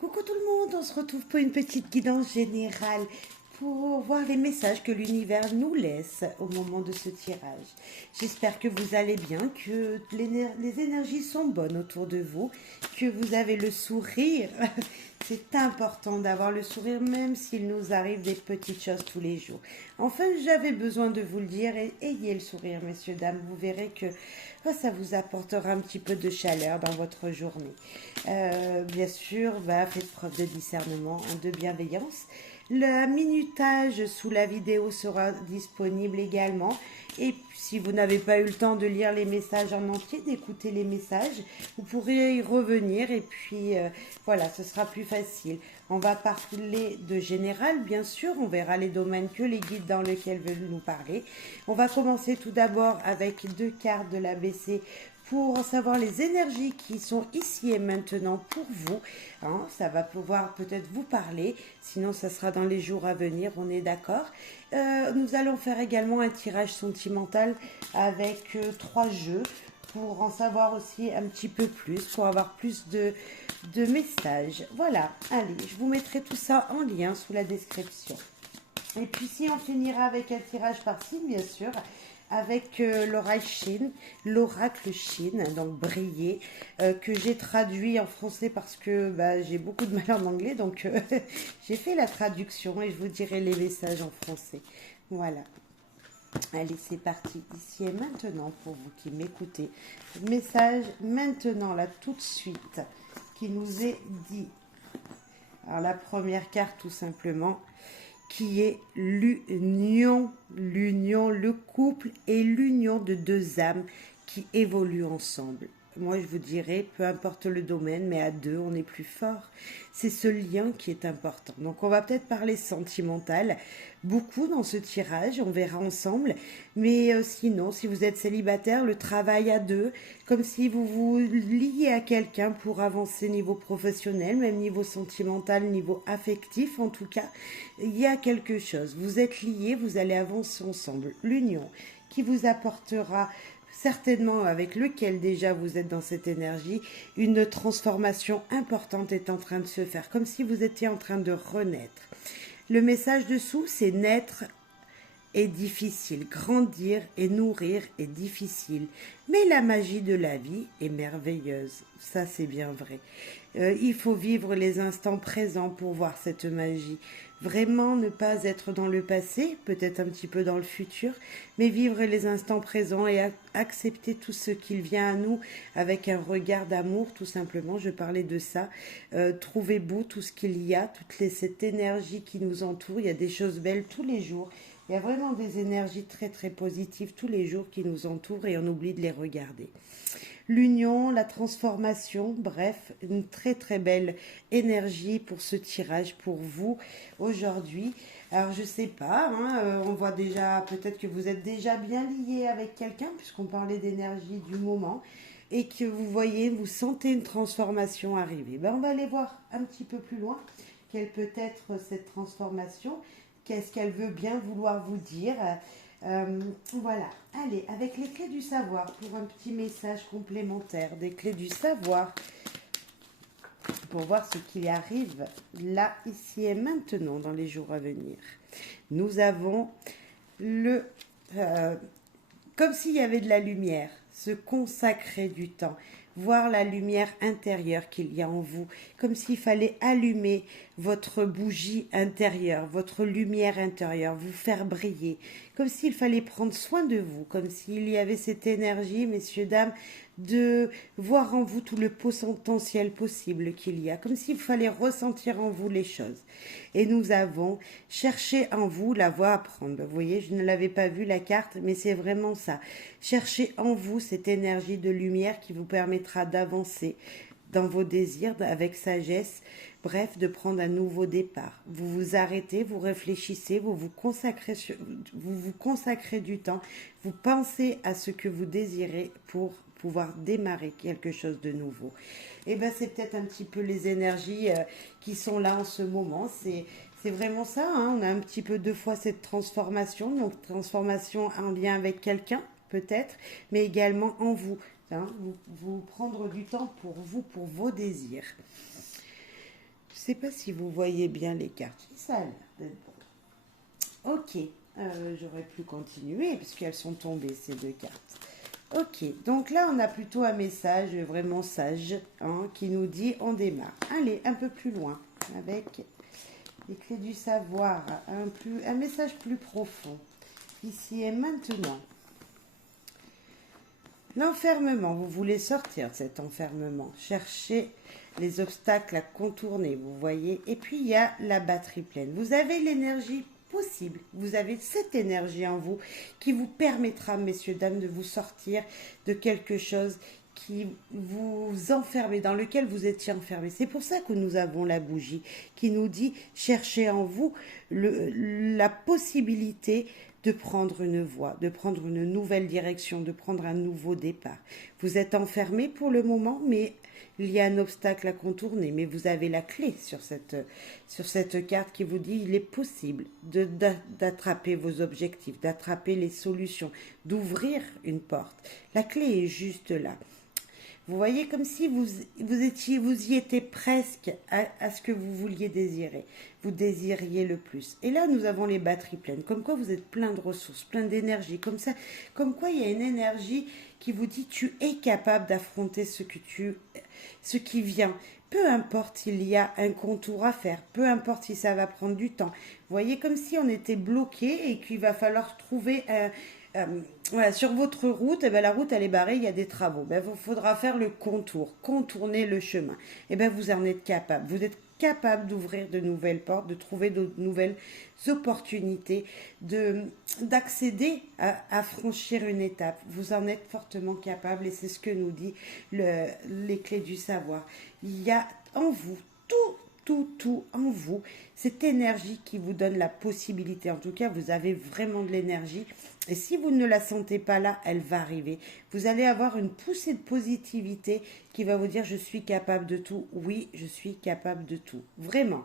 Coucou tout le monde, on se retrouve pour une petite guidance générale pour voir les messages que l'univers nous laisse au moment de ce tirage. J'espère que vous allez bien, que les énergies sont bonnes autour de vous, que vous avez le sourire. C'est important d'avoir le sourire même s'il nous arrive des petites choses tous les jours. Enfin, j'avais besoin de vous le dire et ayez le sourire, messieurs, dames. Vous verrez que ça vous apportera un petit peu de chaleur dans votre journée. Bien sûr, faites preuve de discernement, de bienveillance. Le minutage sous la vidéo sera disponible également. Et si vous n'avez pas eu le temps de lire les messages en entier, d'écouter les messages, vous pourrez y revenir et puis voilà, ce sera plus facile. On va parler de général, bien sûr. On verra les domaines que les guides dans lesquels veulent nous parler. On va commencer tout d'abord avec 2 cartes de l'ABC pour savoir les énergies qui sont ici et maintenant pour vous. Hein, ça va pouvoir peut-être vous parler, sinon ça sera dans les jours à venir, on est d'accord. Nous allons faire également un tirage sentimental avec 3 jeux pour en savoir aussi un petit peu plus, pour avoir plus de messages. Voilà, allez, je vous mettrai tout ça en lien sous la description. Et puis si on finira avec un tirage par signe, bien sûr, avec l'oracle Chine, donc briller, que j'ai traduit en français parce que j'ai beaucoup de mal en anglais, donc j'ai fait la traduction et je vous dirai les messages en français. Voilà. Allez, c'est parti, ici et maintenant, pour vous qui m'écoutez. Message maintenant, là, tout de suite, qui nous est dit. Alors, la première carte, tout simplement, qui est l'union, le couple et l'union de 2 âmes qui évoluent ensemble. Moi, je vous dirais, peu importe le domaine, mais à 2, on est plus fort. C'est ce lien qui est important. Donc, on va peut-être parler sentimental, beaucoup dans ce tirage, on verra ensemble. Mais sinon, si vous êtes célibataire, le travail à 2, comme si vous vous liez à quelqu'un pour avancer niveau professionnel, même niveau sentimental, niveau affectif en tout cas, il y a quelque chose. Vous êtes liés, vous allez avancer ensemble. L'union qui vous apportera certainement, avec lequel déjà vous êtes dans cette énergie, une transformation importante est en train de se faire, comme si vous étiez en train de renaître. Le message dessous, c'est naître est difficile, grandir et nourrir est difficile, mais la magie de la vie est merveilleuse. Ça, c'est bien vrai. Il faut vivre les instants présents pour voir cette magie. Vraiment ne pas être dans le passé, peut-être un petit peu dans le futur, mais vivre les instants présents et accepter tout ce qu'il vient à nous avec un regard d'amour, tout simplement. Je parlais de ça. Trouver beau tout ce qu'il y a, cette énergie qui nous entoure. Il y a des choses belles tous les jours. Il y a vraiment des énergies très très positives tous les jours qui nous entourent et on oublie de les regarder. L'union, la transformation, bref, une très très belle énergie pour ce tirage pour vous aujourd'hui. Alors je sais pas, hein, on voit déjà, peut-être que vous êtes déjà bien lié avec quelqu'un puisqu'on parlait d'énergie du moment et que vous voyez, vous sentez une transformation arriver. On va aller voir un petit peu plus loin quelle peut être cette transformation. Qu'est-ce qu'elle veut bien vouloir vous dire. Voilà, allez, avec les clés du savoir, pour un petit message complémentaire, des clés du savoir, pour voir ce qui arrive là, ici et maintenant, dans les jours à venir. Nous avons comme s'il y avait de la lumière, se consacrer du temps, voir la lumière intérieure qu'il y a en vous, comme s'il fallait allumer votre bougie intérieure, votre lumière intérieure, vous faire briller, comme s'il fallait prendre soin de vous, comme s'il y avait cette énergie, messieurs, dames, de voir en vous tout le potentiel possible qu'il y a, comme s'il fallait ressentir en vous les choses. Et nous avons cherché en vous la voie à prendre. Vous voyez, je ne l'avais pas vu la carte, mais c'est vraiment ça. Cherchez en vous cette énergie de lumière qui vous permettra d'avancer dans vos désirs avec sagesse, bref, de prendre un nouveau départ. Vous vous arrêtez, vous réfléchissez, vous vous consacrez du temps, vous pensez à ce que vous désirez pour pouvoir démarrer quelque chose de nouveau. Et c'est peut-être un petit peu les énergies qui sont là en ce moment. C'est vraiment ça, hein. On a un petit peu 2 fois cette transformation, donc transformation en lien avec quelqu'un, peut-être, mais également en vous. Hein, vous prendre du temps pour vous, pour vos désirs. Je sais pas si vous voyez bien les cartes. Ça a l'air d'être bon. Ok, j'aurais pu continuer parce qu'elles sont tombées ces deux cartes. Ok, donc là on a plutôt un message vraiment sage hein, qui nous dit on démarre. Allez, un peu plus loin avec les clés du savoir, un message plus profond. Ici et maintenant. L'enfermement, vous voulez sortir de cet enfermement. Cherchez les obstacles à contourner, vous voyez. Et puis il y a la batterie pleine. Vous avez l'énergie possible. Vous avez cette énergie en vous qui vous permettra, messieurs, dames, de vous sortir de quelque chose qui vous enfermait, dans lequel vous étiez enfermé. C'est pour ça que nous avons la bougie qui nous dit cherchez en vous la possibilité de prendre une voie, de prendre une nouvelle direction, de prendre un nouveau départ. Vous êtes enfermé pour le moment, mais il y a un obstacle à contourner, mais vous avez la clé sur cette carte qui vous dit il est possible d'attraper vos objectifs, d'attraper les solutions, d'ouvrir une porte. La clé est juste là. Vous voyez comme si vous y étiez presque à ce que vous vouliez désirer. Vous désiriez le plus. Et là, nous avons les batteries pleines. Comme quoi, vous êtes plein de ressources, plein d'énergie. Comme ça, comme quoi, il y a une énergie qui vous dit tu es capable d'affronter ce qui vient. Peu importe il y a un contour à faire, peu importe si ça va prendre du temps. Vous voyez comme si on était bloqué et qu'il va falloir trouver voilà, sur votre route, eh ben, la route elle est barrée, il y a des travaux. Ben, il faudra faire le contour, contourner le chemin. Et ben, vous en êtes capable. Vous êtes capable d'ouvrir de nouvelles portes, de trouver de nouvelles opportunités, d'accéder à franchir une étape. Vous en êtes fortement capable et c'est ce que nous dit les clés du savoir. Il y a en vous tout en vous, cette énergie qui vous donne la possibilité. En tout cas, vous avez vraiment de l'énergie. Et si vous ne la sentez pas là, elle va arriver. Vous allez avoir une poussée de positivité qui va vous dire je suis capable de tout. Oui, je suis capable de tout. Vraiment.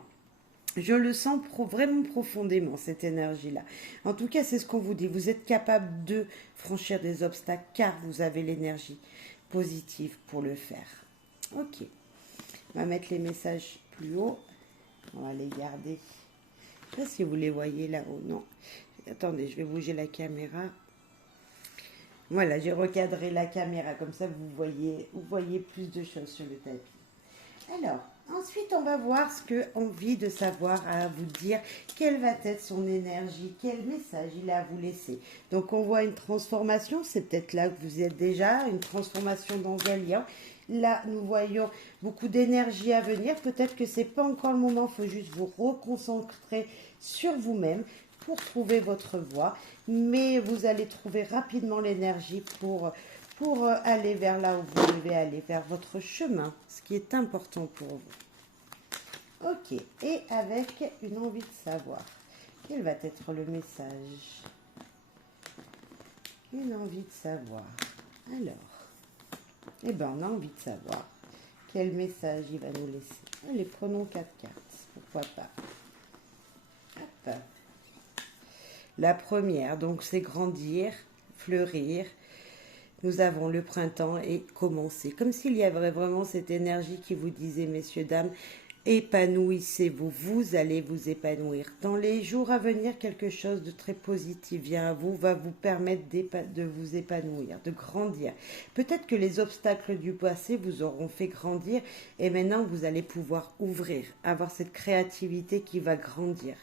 Je le sens vraiment profondément, cette énergie-là. En tout cas, c'est ce qu'on vous dit. Vous êtes capable de franchir des obstacles car vous avez l'énergie positive pour le faire. Ok. On va mettre les messages plus haut. On va les garder. Je ne sais pas si vous les voyez là-haut. Non. Attendez, je vais bouger la caméra. Voilà, j'ai recadré la caméra. Comme ça, vous voyez plus de choses sur le tapis. Alors, ensuite, on va voir ce qu'on vit de savoir à vous dire. Quelle va être son énergie? Quel message il a à vous laisser? Donc, on voit une transformation. C'est peut-être là que vous êtes déjà. Une transformation dans un lien. Là, nous voyons beaucoup d'énergie à venir. Peut-être que ce n'est pas encore le moment. Il faut juste vous reconcentrer sur vous-même pour trouver votre voie. Mais vous allez trouver rapidement l'énergie pour aller vers là où vous devez aller, vers votre chemin, ce qui est important pour vous. Ok, et avec une envie de savoir, quel va être le message? Une envie de savoir. Alors, eh bien, on a envie de savoir quel message il va nous laisser. Allez, prenons 4 cartes, pourquoi pas. Hop. La première, donc, c'est grandir, fleurir. Nous avons le printemps et commencer. Comme s'il y avait vraiment cette énergie qui vous disait, messieurs, dames, épanouissez-vous, vous allez vous épanouir. Dans les jours à venir, quelque chose de très positif vient à vous, va vous permettre de vous épanouir, de grandir. Peut-être que les obstacles du passé vous auront fait grandir et maintenant vous allez pouvoir ouvrir, avoir cette créativité qui va grandir.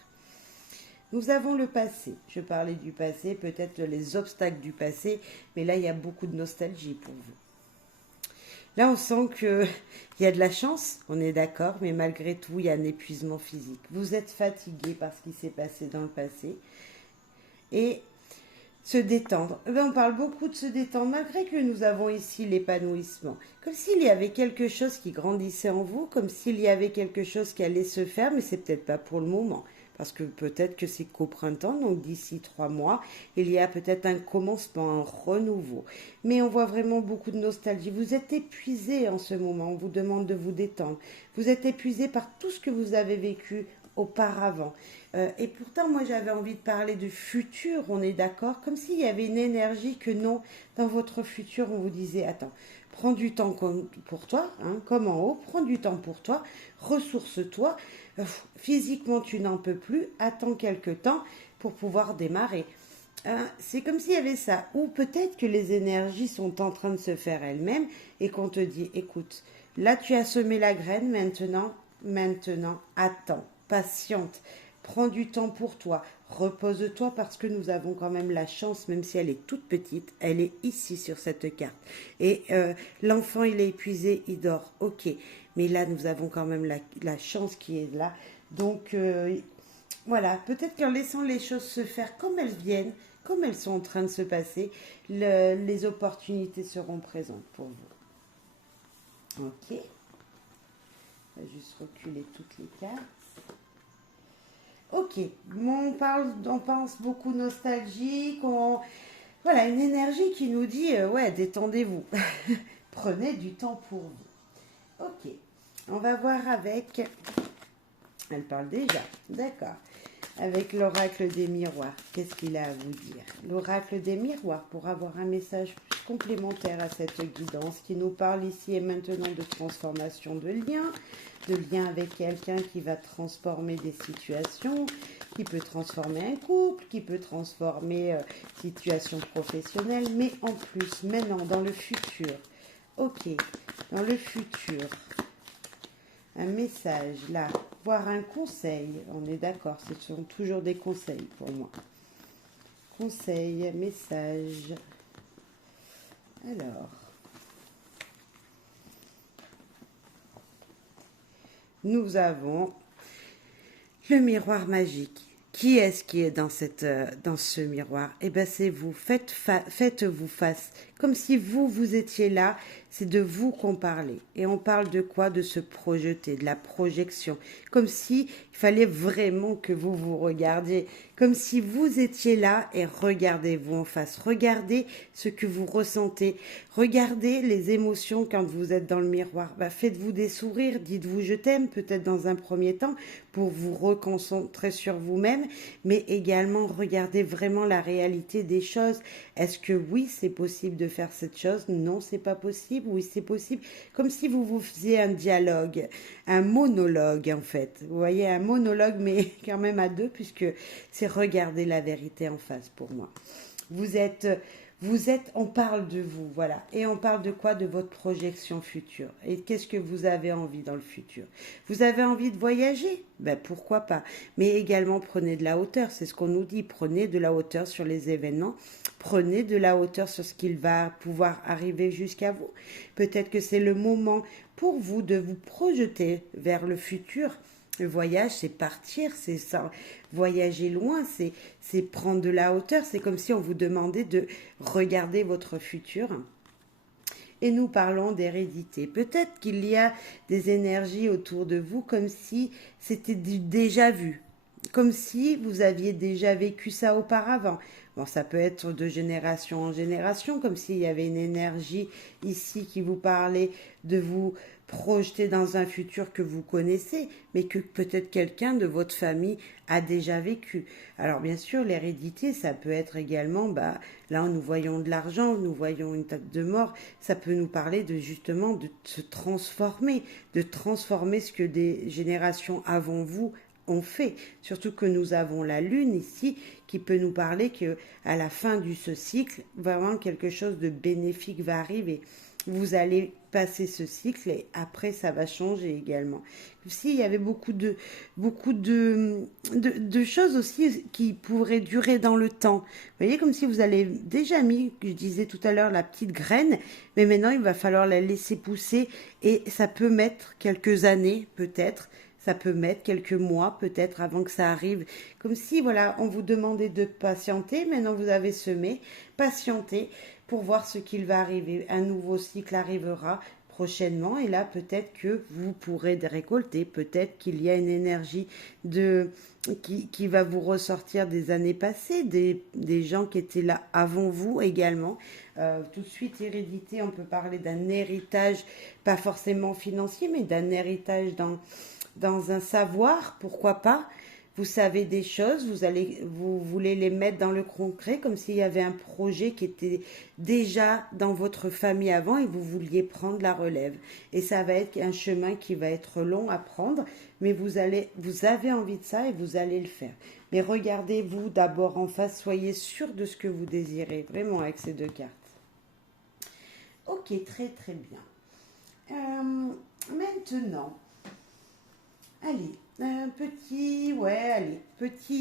Nous avons le passé. Je parlais du passé, peut-être les obstacles du passé, mais là, il y a beaucoup de nostalgie pour vous. Là, on sent qu'il y a de la chance, on est d'accord, mais malgré tout, il y a un épuisement physique. Vous êtes fatigué par ce qui s'est passé dans le passé. Et se détendre. On parle beaucoup de se détendre, malgré que nous avons ici l'épanouissement. Comme s'il y avait quelque chose qui grandissait en vous, comme s'il y avait quelque chose qui allait se faire, mais c'est peut-être pas pour le moment. Parce que peut-être que c'est qu'au printemps, donc d'ici 3 mois, il y a peut-être un commencement, un renouveau. Mais on voit vraiment beaucoup de nostalgie. Vous êtes épuisé en ce moment, on vous demande de vous détendre. Vous êtes épuisé par tout ce que vous avez vécu auparavant. Et pourtant, moi, j'avais envie de parler du futur, on est d'accord, comme s'il y avait une énergie que non, dans votre futur, on vous disait, attends, prends du temps pour toi, hein, comme en haut, prends du temps pour toi, ressource-toi. Physiquement, tu n'en peux plus, attends quelques temps pour pouvoir démarrer. C'est comme s'il y avait ça. Ou peut-être que les énergies sont en train de se faire elles-mêmes et qu'on te dit, écoute, là tu as semé la graine, maintenant, attends, patiente, prends du temps pour toi, repose-toi parce que nous avons quand même la chance, même si elle est toute petite, elle est ici sur cette carte. Et l'enfant, il est épuisé, il dort, ok. Mais là, nous avons quand même la chance qui est là. Donc, voilà, peut-être qu'en laissant les choses se faire comme elles viennent, comme elles sont en train de se passer, les opportunités seront présentes pour vous. Ok. On va juste reculer toutes les cartes. Ok, on pense beaucoup nostalgique, voilà, une énergie qui nous dit, ouais, détendez-vous, prenez du temps pour vous. Ok, on va voir avec, elle parle déjà, d'accord, avec l'oracle des miroirs, qu'est-ce qu'il a à vous dire? L'oracle des miroirs, pour avoir un message plus complémentaire à cette guidance qui nous parle ici et maintenant de transformation de lien avec quelqu'un qui va transformer des situations, qui peut transformer un couple, qui peut transformer situation professionnelle, mais en plus, maintenant, dans le futur. Ok, dans le futur, un message là, voire un conseil, on est d'accord, ce sont toujours des conseils pour moi. Conseil, message. Alors, nous avons le miroir magique. Qui est-ce qui est dans ce miroir? Eh bien, c'est vous. Faites-vous face. Comme si vous étiez là. C'est de vous qu'on parlait. Et on parle de quoi? De se projeter, de la projection. Comme si il fallait vraiment que vous vous regardiez. Comme si vous étiez là et regardez-vous en face. Regardez ce que vous ressentez. Regardez les émotions quand vous êtes dans le miroir. Faites-vous des sourires. Dites-vous je t'aime peut-être dans un premier temps pour vous reconcentrer sur vous-même, mais également regardez vraiment la réalité des choses. Est-ce que oui, c'est possible de faire cette chose? Non, c'est pas possible. Oui, c'est possible. Comme si vous faisiez un dialogue, un monologue en fait. Vous voyez, un monologue, mais quand même à deux, puisque c'est regarder la vérité en face pour moi. On parle de vous, voilà. Et on parle de quoi? De votre projection future. Et qu'est-ce que vous avez envie dans le futur? Vous avez envie de voyager? Pourquoi pas. Mais également, prenez de la hauteur. C'est ce qu'on nous dit. Prenez de la hauteur sur les événements. Prenez de la hauteur sur ce qu'il va pouvoir arriver jusqu'à vous. Peut-être que c'est le moment pour vous de vous projeter vers le futur. Le voyage, c'est partir, c'est ça. Voyager loin, c'est prendre de la hauteur. C'est comme si on vous demandait de regarder votre futur. Et nous parlons d'hérédité. Peut-être qu'il y a des énergies autour de vous comme si c'était du déjà vu. Comme si vous aviez déjà vécu ça auparavant. Bon, ça peut être de génération en génération, comme s'il y avait une énergie ici qui vous parlait de vous projeter dans un futur que vous connaissez, mais que peut-être quelqu'un de votre famille a déjà vécu. Alors bien sûr, l'hérédité, ça peut être également, là nous voyons de l'argent, nous voyons une tête de mort, ça peut nous parler de justement de se transformer, de transformer ce que des générations avant vous ont fait. Surtout que nous avons la lune ici qui peut nous parler que à la fin de ce cycle, vraiment quelque chose de bénéfique va arriver. Vous allez passer ce cycle et après ça va changer également. S'il y avait beaucoup de choses aussi qui pourraient durer dans le temps. Vous voyez, comme si vous avez déjà mis, je disais tout à l'heure, la petite graine, mais maintenant il va falloir la laisser pousser et ça peut mettre quelques années peut-être. Ça peut mettre quelques mois peut-être avant que ça arrive. Comme si, voilà, on vous demandait de patienter. Maintenant, vous avez semé. Patientez pour voir ce qu'il va arriver. Un nouveau cycle arrivera prochainement. Et là, peut-être que vous pourrez récolter. Peut-être qu'il y a une énergie qui va vous ressortir des années passées. Des gens qui étaient là avant vous également. Tout de suite, hérédité, on peut parler d'un héritage, pas forcément financier, mais d'un héritage dans un savoir, pourquoi pas, vous savez des choses, vous voulez les mettre dans le concret, comme s'il y avait un projet qui était déjà dans votre famille avant et vous vouliez prendre la relève. Et ça va être un chemin qui va être long à prendre, mais vous avez envie de ça et vous allez le faire. Mais regardez-vous d'abord en face, soyez sûr de ce que vous désirez, vraiment avec ces deux cartes. Ok, très très bien. Maintenant, allez, un petit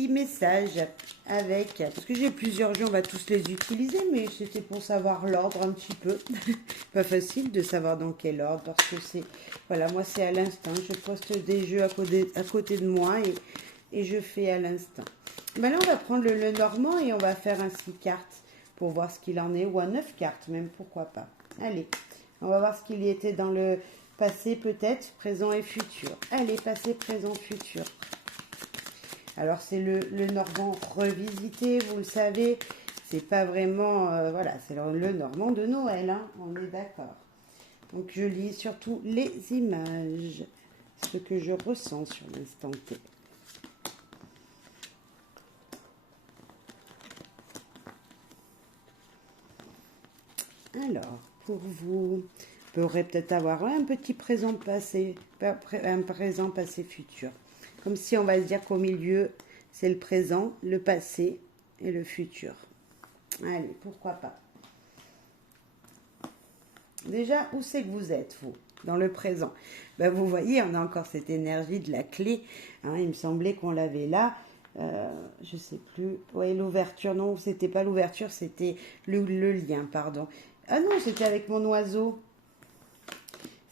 message avec, parce que j'ai plusieurs jeux, on va tous les utiliser, mais c'était pour savoir l'ordre un petit peu. Pas facile de savoir dans quel ordre, parce que c'est, voilà, moi c'est à l'instinct, je poste des jeux à côté de moi et je fais à l'instinct. Maintenant, on va prendre le normand et on va faire un 6 cartes pour voir ce qu'il en est, ou un 9 cartes même, pourquoi pas. Allez, on va voir ce qu'il y était dans le passé peut-être, présent et futur. Allez, passé, présent, futur. Alors, c'est le normand revisité, vous le savez. C'est pas vraiment, voilà, c'est le normand de Noël, hein, on est d'accord. Donc, je lis surtout les images, ce que je ressens sur l'instant T. Alors, pour vous pourrez peut-être avoir un petit présent passé, un présent passé futur. Comme si on va se dire qu'au milieu, c'est le présent, le passé et le futur. Allez, pourquoi pas. Déjà, où c'est que vous êtes, vous, dans le présent? Ben, vous voyez, on a encore cette énergie de la clé. Hein, il me semblait qu'on l'avait là. Je sais plus. Oui, l'ouverture. Non, c'était pas l'ouverture, c'était le lien, pardon. Ah non, c'était avec mon oiseau.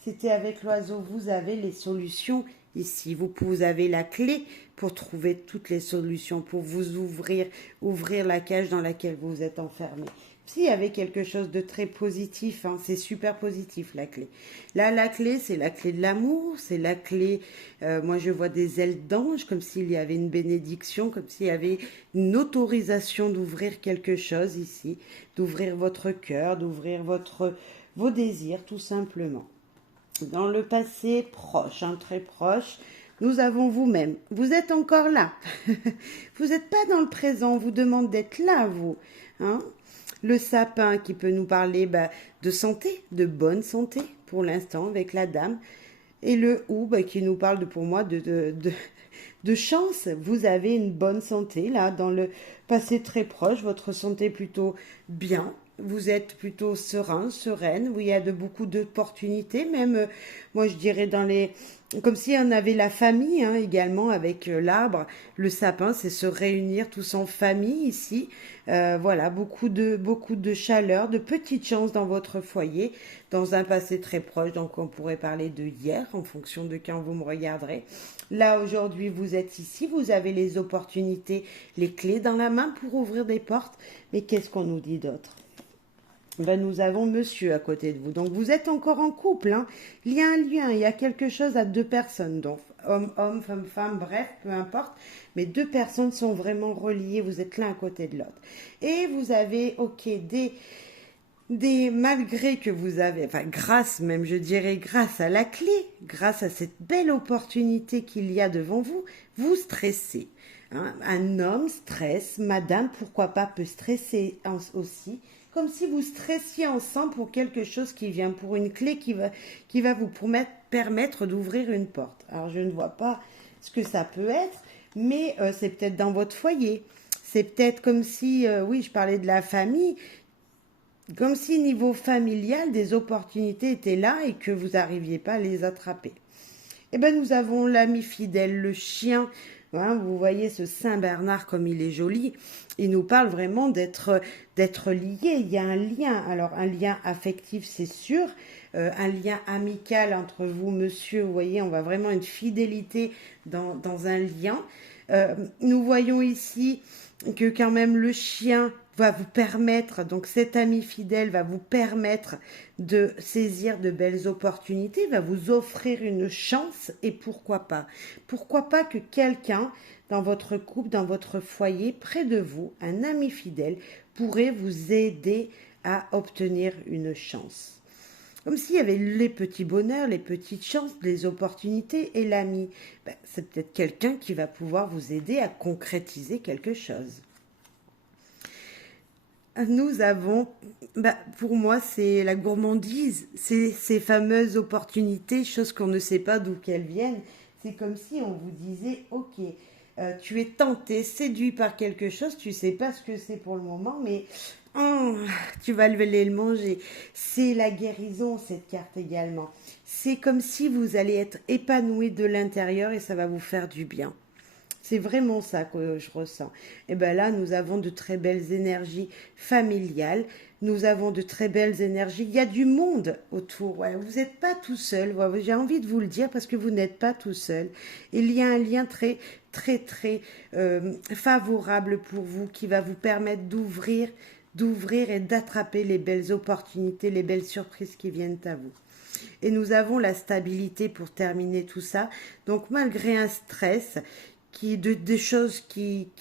C'était avec l'oiseau. Vous avez les solutions ici. Vous avez la clé pour trouver toutes les solutions, pour vous ouvrir la cage dans laquelle vous êtes enfermé. S'il y avait quelque chose de très positif, hein, c'est super positif la clé. Là, la clé, c'est la clé de l'amour, c'est la clé, moi je vois des ailes d'ange, comme s'il y avait une bénédiction, comme s'il y avait une autorisation d'ouvrir quelque chose ici, d'ouvrir votre cœur, d'ouvrir vos désirs tout simplement. Dans le passé proche, hein, très proche, nous avons vous-même. Vous êtes encore là. Vous n'êtes pas dans le présent, on vous demande d'être là, vous. Hein? Le sapin qui peut nous parler de santé, de bonne santé pour l'instant avec la dame. Et le ou qui nous parle pour moi de chance. Vous avez une bonne santé là dans le passé très proche, votre santé plutôt bien. Vous êtes plutôt serein, sereine, où il y a beaucoup d'opportunités, même, moi je dirais comme si on avait la famille hein, également avec l'arbre, le sapin, c'est se réunir tous en famille ici. Voilà, beaucoup de chaleur, de petites chances dans votre foyer, dans un passé très proche, donc on pourrait parler de hier, en fonction de quand vous me regarderez. Là, aujourd'hui, vous êtes ici, vous avez les opportunités, les clés dans la main pour ouvrir des portes, mais qu'est-ce qu'on nous dit d'autre? Nous avons monsieur à côté de vous. Donc, vous êtes encore en couple. Hein. Il y a un lien, il y a quelque chose à deux personnes. Donc, homme, femme, bref, peu importe. Mais deux personnes sont vraiment reliées. Vous êtes l'un à côté de l'autre. Et vous avez, malgré que vous avez, enfin, grâce même, je dirais, grâce à la clé, grâce à cette belle opportunité qu'il y a devant vous, vous stressez. Hein. Un homme stresse, madame, pourquoi pas, peut stresser aussi. Comme si vous stressiez ensemble pour quelque chose qui vient, pour une clé qui va vous permettre d'ouvrir une porte. Alors, je ne vois pas ce que ça peut être, mais c'est peut-être dans votre foyer. C'est peut-être comme si, oui, je parlais de la famille, comme si niveau familial, des opportunités étaient là et que vous n'arriviez pas à les attraper. Eh bien, nous avons l'ami fidèle, le chien. Hein, vous voyez ce Saint-Bernard comme il est joli. Il nous parle vraiment d'être lié. Il y a un lien. Alors, un lien affectif, c'est sûr. Un lien amical entre vous, monsieur. Vous voyez, on voit vraiment une fidélité dans un lien. Nous voyons ici que quand même le chien va vous permettre, donc cet ami fidèle va vous permettre de saisir de belles opportunités, va vous offrir une chance et pourquoi pas que quelqu'un dans votre couple, dans votre foyer, près de vous, un ami fidèle, pourrait vous aider à obtenir une chance. Comme s'il y avait les petits bonheurs, les petites chances, les opportunités et l'ami. Ben, c'est peut-être quelqu'un qui va pouvoir vous aider à concrétiser quelque chose. Nous avons, bah, pour moi, c'est la gourmandise, c'est ces fameuses opportunités, choses qu'on ne sait pas d'où qu'elles viennent. C'est comme si on vous disait, ok, tu es tenté, séduit par quelque chose, tu sais pas ce que c'est pour le moment, mais oh, tu vas aller le manger. C'est la guérison, cette carte également. C'est comme si vous allez être épanoui de l'intérieur et ça va vous faire du bien. C'est vraiment ça que je ressens. Et bien là, nous avons de très belles énergies familiales. Nous avons de très belles énergies. Il y a du monde autour. Ouais, vous n'êtes pas tout seul. Ouais, j'ai envie de vous le dire parce que vous n'êtes pas tout seul. Il y a un lien très, très, très favorable pour vous qui va vous permettre d'ouvrir et d'attraper les belles opportunités, les belles surprises qui viennent à vous. Et nous avons la stabilité pour terminer tout ça. Donc malgré un stress, des choses qui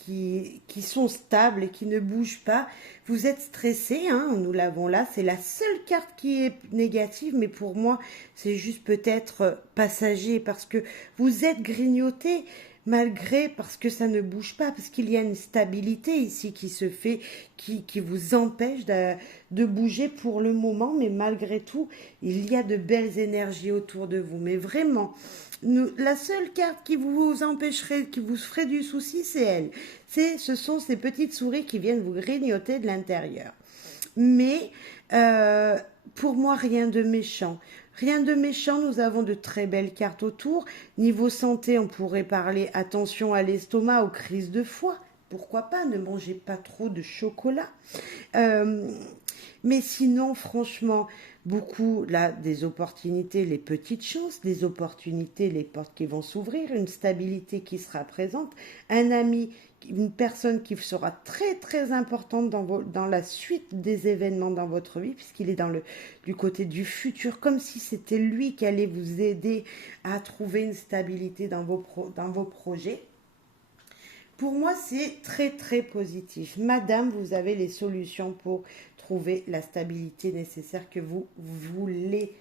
sont stables et qui ne bougent pas. Vous êtes stressé, hein, nous l'avons là. C'est la seule carte qui est négative, mais pour moi, c'est juste peut-être passager parce que vous êtes grignoté malgré, parce que ça ne bouge pas, parce qu'il y a une stabilité ici qui se fait, qui vous empêche de bouger pour le moment, mais malgré tout, il y a de belles énergies autour de vous. Mais vraiment, la seule carte qui vous empêcherait, qui vous ferait du souci, c'est elle. Ce sont ces petites souris qui viennent vous grignoter de l'intérieur. Mais euh, pour moi, rien de méchant. Rien de méchant, nous avons de très belles cartes autour. Niveau santé, on pourrait parler attention à l'estomac, aux crises de foie. Pourquoi pas, ne mangez pas trop de chocolat. Euh, mais sinon, franchement, beaucoup là, des opportunités, les petites chances, des opportunités, les portes qui vont s'ouvrir, une stabilité qui sera présente, un ami, une personne qui sera très très importante dans la suite des événements dans votre vie, puisqu'il est du côté du futur, comme si c'était lui qui allait vous aider à trouver une stabilité dans vos projets. Pour moi, c'est très très positif. Madame, vous avez les solutions pour trouver la stabilité nécessaire que vous voulez.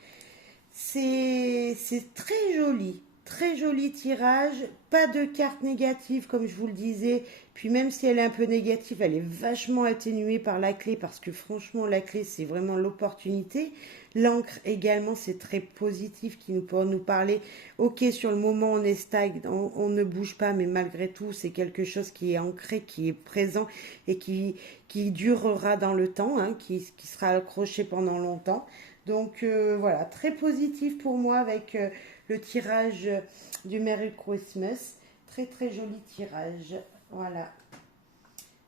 C'est très joli tirage, pas de carte négative comme je vous le disais, puis même si elle est un peu négative, elle est vachement atténuée par la clé parce que franchement la clé c'est vraiment l'opportunité. L'encre également c'est très positif qui peut nous parler, ok sur le moment on est stagne, on ne bouge pas mais malgré tout c'est quelque chose qui est ancré, qui est présent et qui durera dans le temps, hein, qui sera accroché pendant longtemps. Donc voilà, très positif pour moi avec le tirage du Merry Christmas. Très très joli tirage. Voilà.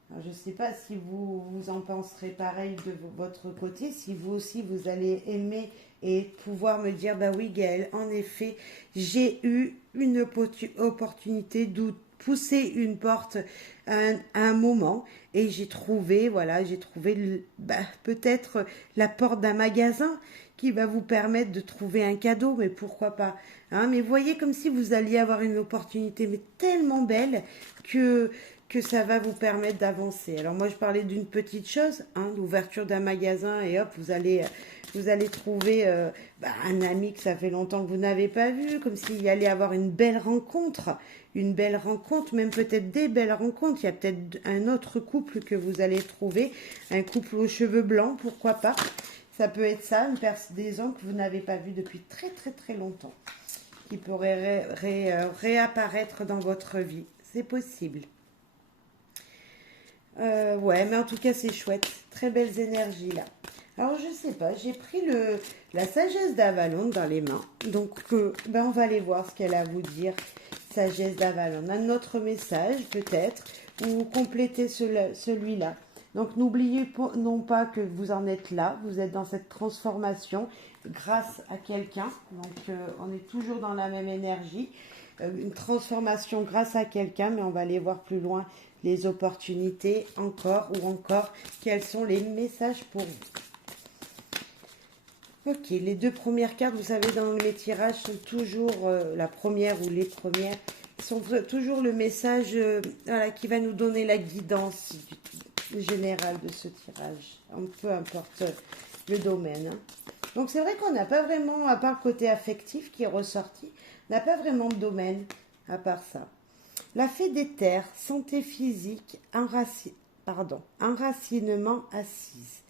Alors, je ne sais pas si vous en penserez pareil de votre côté, si vous aussi vous allez aimer et pouvoir me dire, bah oui Gaëlle, en effet, j'ai eu une opportunité d'où pousser une porte à un moment et j'ai trouvé, voilà, j'ai trouvé peut-être la porte d'un magasin qui va vous permettre de trouver un cadeau, mais pourquoi pas, hein, mais voyez comme si vous alliez avoir une opportunité, mais tellement belle que ça va vous permettre d'avancer. Alors moi je parlais d'une petite chose, hein, l'ouverture d'un magasin et hop vous allez trouver un ami que ça fait longtemps que vous n'avez pas vu, comme s'il y allait avoir une belle rencontre, même peut-être des belles rencontres. Il y a peut-être un autre couple que vous allez trouver, un couple aux cheveux blancs, pourquoi pas. Ça peut être ça, des hommes que vous n'avez pas vu depuis très très très longtemps, qui pourraient réapparaître dans votre vie. C'est possible. Ouais, mais en tout cas, c'est chouette. Très belles énergies là. Alors, je sais pas, j'ai pris la sagesse d'Avalon dans les mains. Donc, on va aller voir ce qu'elle a à vous dire. Sagesse d'Avalon. Un autre message, peut-être, ou compléter celui-là. Donc, n'oubliez non pas que vous en êtes là. Vous êtes dans cette transformation grâce à quelqu'un. Donc, on est toujours dans la même énergie. Une transformation grâce à quelqu'un, mais on va aller voir plus loin les opportunités encore ou encore quels sont les messages pour vous. Ok, les deux premières cartes, vous savez, dans les tirages sont toujours la première ou les premières sont toujours le message voilà, qui va nous donner la guidance générale de ce tirage. Peu importe le domaine. Hein. Donc c'est vrai qu'on n'a pas vraiment, à part le côté affectif qui est ressorti, on n'a pas vraiment de domaine à part ça. La fée des terres, santé physique, enracinement assise.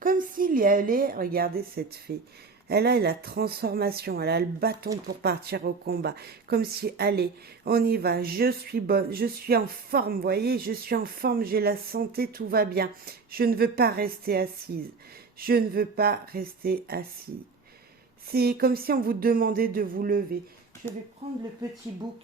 Comme s'il y allait, regardez cette fée, elle a la transformation, elle a le bâton pour partir au combat. Comme si, allez, on y va, je suis bonne, je suis en forme, vous voyez, je suis en forme, j'ai la santé, tout va bien. Je ne veux pas rester assise. Je ne veux pas rester assis. C'est comme si on vous demandait de vous lever. Je vais prendre le petit book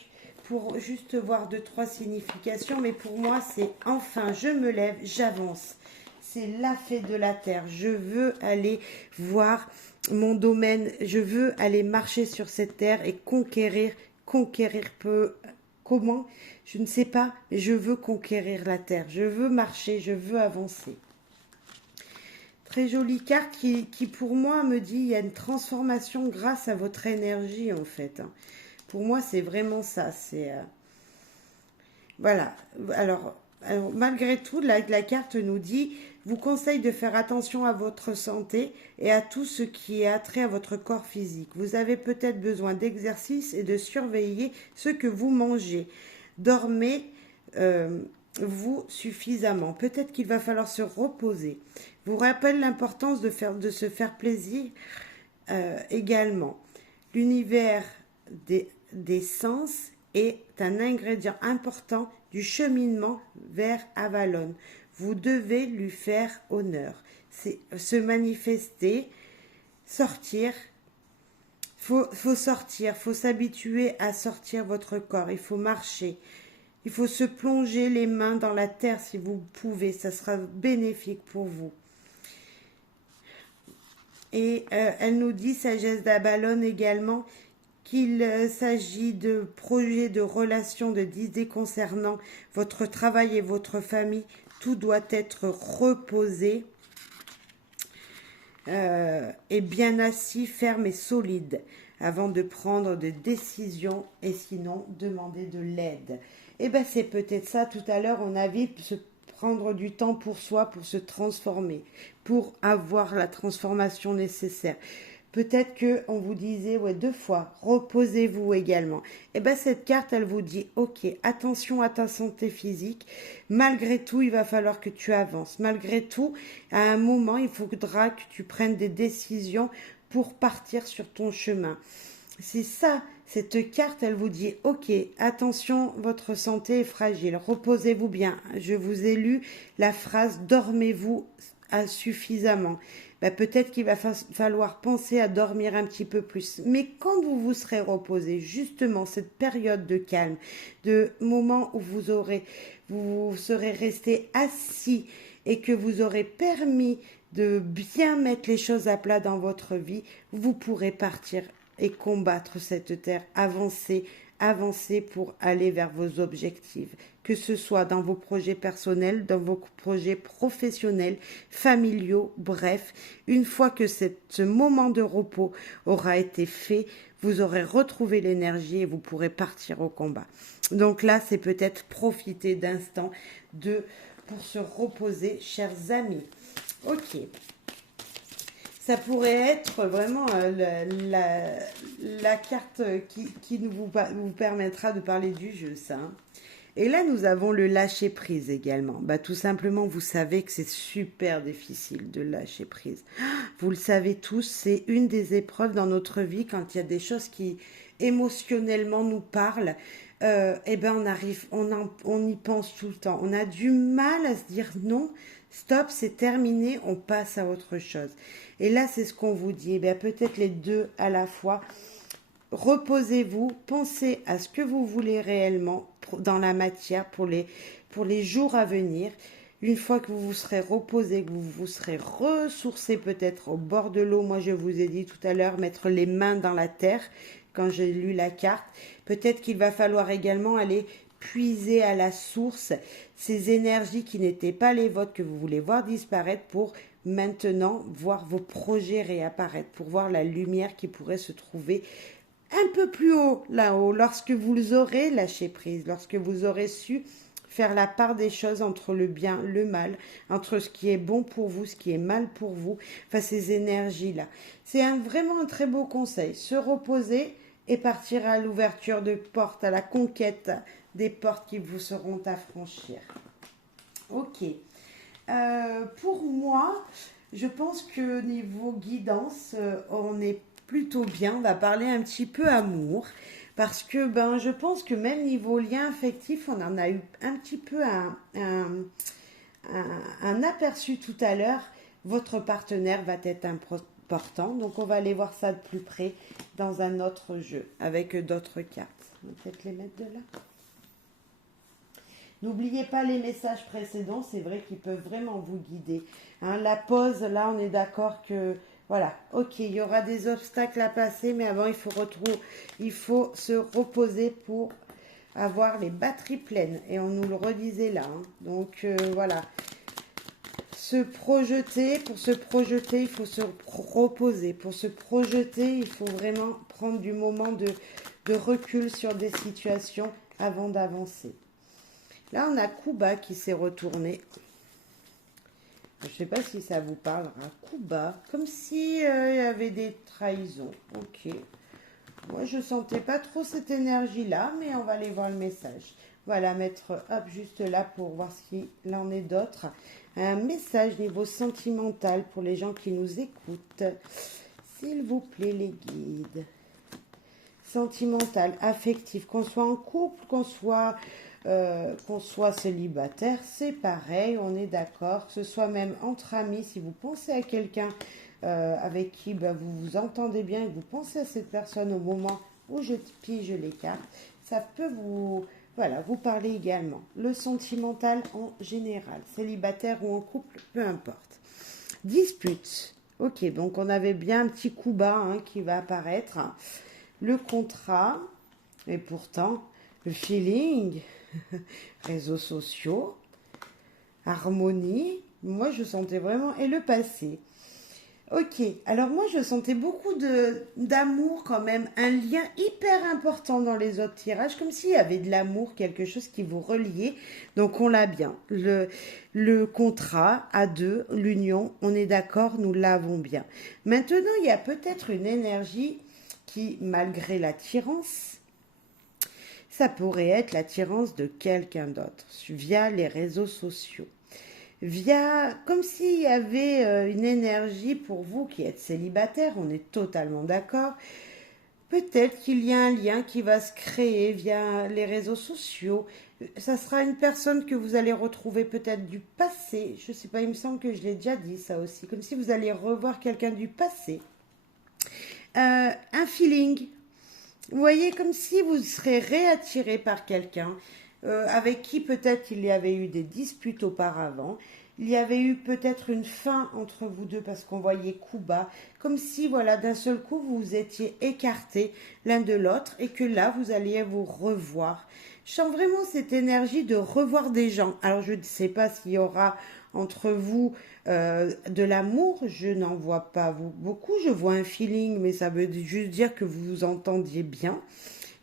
pour juste voir deux, trois significations, mais pour moi, c'est enfin, je me lève, j'avance. C'est la fée de la terre. Je veux aller voir mon domaine, je veux aller marcher sur cette terre et conquérir peu. Comment? Je ne sais pas, mais je veux conquérir la terre. Je veux marcher, je veux avancer. Très jolie carte qui, pour moi, me dit il y a une transformation grâce à votre énergie, en fait. Pour moi, c'est vraiment ça. C'est voilà. Alors, malgré tout, la carte nous dit vous conseille de faire attention à votre santé et à tout ce qui est attrait à votre corps physique. Vous avez peut-être besoin d'exercice et de surveiller ce que vous mangez. Dormez vous suffisamment. Peut-être qu'il va falloir se reposer. Vous rappelle l'importance de se faire plaisir également. L'univers des sens est un ingrédient important du cheminement vers Avalon. Vous devez lui faire honneur. C'est se manifester, sortir. Faut sortir, faut s'habituer à sortir votre corps. Il faut marcher. Il faut se plonger les mains dans la terre si vous pouvez. Ça sera bénéfique pour vous. Et elle nous dit, sagesse d'Avalon également, qu'il s'agit de projets, de relations, d'idées concernant votre travail et votre famille. Tout doit être reposé et bien assis, ferme et solide avant de prendre des décisions et sinon demander de l'aide. Et bien c'est peut-être ça, tout à l'heure on a vu se prendre du temps pour soi, pour se transformer, pour avoir la transformation nécessaire. Peut-être qu'on vous disait, ouais, 2 fois, reposez-vous également. Et bien cette carte, elle vous dit, ok, attention à ta santé physique. Malgré tout, il va falloir que tu avances. Malgré tout, à un moment, il faudra que tu prennes des décisions pour partir sur ton chemin. C'est ça, cette carte, elle vous dit, ok, attention, votre santé est fragile, reposez-vous bien. Je vous ai lu la phrase, dormez-vous suffisamment. Ben, peut-être qu'il va falloir penser à dormir un petit peu plus. Mais quand vous vous serez reposé, justement, cette période de calme, de moment où vous serez resté assis et que vous aurez permis de bien mettre les choses à plat dans votre vie, vous pourrez partir et combattre cette terre, avancer pour aller vers vos objectifs, que ce soit dans vos projets personnels, dans vos projets professionnels, familiaux, bref, une fois que ce moment de repos aura été fait, vous aurez retrouvé l'énergie et vous pourrez partir au combat. Donc là, c'est peut-être profiter d'instants pour se reposer, chers amis. Ok. Ça pourrait être vraiment la carte qui vous permettra de parler du jeu, ça. Hein. Et là, nous avons le lâcher prise également. Bah, tout simplement, vous savez que c'est super difficile de lâcher prise. Vous le savez tous, c'est une des épreuves dans notre vie quand il y a des choses qui émotionnellement nous parlent. Eh ben, on y pense tout le temps. On a du mal à se dire non. Stop, c'est terminé, on passe à autre chose. Et là, c'est ce qu'on vous dit. Eh bien, peut-être les deux à la fois. Reposez-vous, pensez à ce que vous voulez réellement dans la matière pour les jours à venir. Une fois que vous vous serez reposé, que vous vous serez ressourcé peut-être au bord de l'eau, moi je vous ai dit tout à l'heure, mettre les mains dans la terre quand j'ai lu la carte. Peut-être qu'il va falloir également aller puiser à la source ces énergies qui n'étaient pas les vôtres, que vous voulez voir disparaître pour maintenant voir vos projets réapparaître, pour voir la lumière qui pourrait se trouver un peu plus haut, là-haut, lorsque vous aurez lâché prise, lorsque vous aurez su faire la part des choses entre le bien, le mal, entre ce qui est bon pour vous, ce qui est mal pour vous, enfin ces énergies-là. C'est vraiment un très beau conseil, se reposer et partir à l'ouverture de portes, à la conquête des portes qui vous seront à franchir. Ok. Pour moi, je pense que niveau guidance, on est plutôt bien. On va parler un petit peu amour. Parce que ben, je pense que même niveau lien affectif, on en a eu un petit peu un aperçu tout à l'heure. Votre partenaire va être important. Donc on va aller voir ça de plus près dans un autre jeu avec d'autres cartes. On va peut-être les mettre de là. N'oubliez pas les messages précédents, c'est vrai qu'ils peuvent vraiment vous guider. Hein, la pause, là, on est d'accord que, voilà, ok, il y aura des obstacles à passer, mais avant, il faut se reposer pour avoir les batteries pleines. Et on nous le redisait là. Hein. Donc, voilà. Pour se projeter, il faut se reposer. Pour se projeter, il faut vraiment prendre du moment de recul sur des situations avant d'avancer. Là, on a Kuba qui s'est retourné. Je ne sais pas si ça vous parlera. Kuba, comme si il y avait des trahisons. Ok. Moi, je sentais pas trop cette énergie-là, mais on va aller voir le message. Voilà, mettre hop juste là pour voir ce qu'il en est d'autre. Un message niveau sentimental pour les gens qui nous écoutent. S'il vous plaît, les guides. Sentimental, affectif, qu'on soit en couple, qu'on soit célibataire, c'est pareil, on est d'accord. Que ce soit même entre amis, si vous pensez à quelqu'un avec qui vous vous entendez bien et que vous pensez à cette personne au moment où je pige les cartes, ça peut vous parler également. Le sentimental en général, célibataire ou en couple, peu importe. Dispute. Ok, donc on avait bien un petit coup bas qui va apparaître. Le contrat, et pourtant, le feeling, réseaux sociaux, harmonie, moi je sentais vraiment, et le passé. Ok, alors moi je sentais beaucoup d'amour quand même, un lien hyper important dans les autres tirages, comme s'il y avait de l'amour, quelque chose qui vous reliait, donc on l'a bien. Le contrat à deux, l'union, on est d'accord, nous l'avons bien. Maintenant, il y a peut-être une énergie qui, malgré l'attirance, ça pourrait être l'attirance de quelqu'un d'autre, via les réseaux sociaux. Comme s'il y avait une énergie pour vous qui êtes célibataire, on est totalement d'accord. Peut-être qu'il y a un lien qui va se créer via les réseaux sociaux. Ça sera une personne que vous allez retrouver peut-être du passé. Je ne sais pas, il me semble que je l'ai déjà dit ça aussi. Comme si vous allez revoir quelqu'un du passé. Un feeling. Vous voyez, comme si vous serez réattiré par quelqu'un avec qui peut-être il y avait eu des disputes auparavant. Il y avait eu peut-être une fin entre vous deux parce qu'on voyait coup bas. Comme si, voilà, d'un seul coup, vous vous étiez écartés l'un de l'autre et que là, vous alliez vous revoir. Je sens vraiment cette énergie de revoir des gens. Alors, je ne sais pas s'il y aura entre vous de l'amour, je n'en vois pas beaucoup. Je vois un feeling, mais ça veut juste dire que vous vous entendiez bien.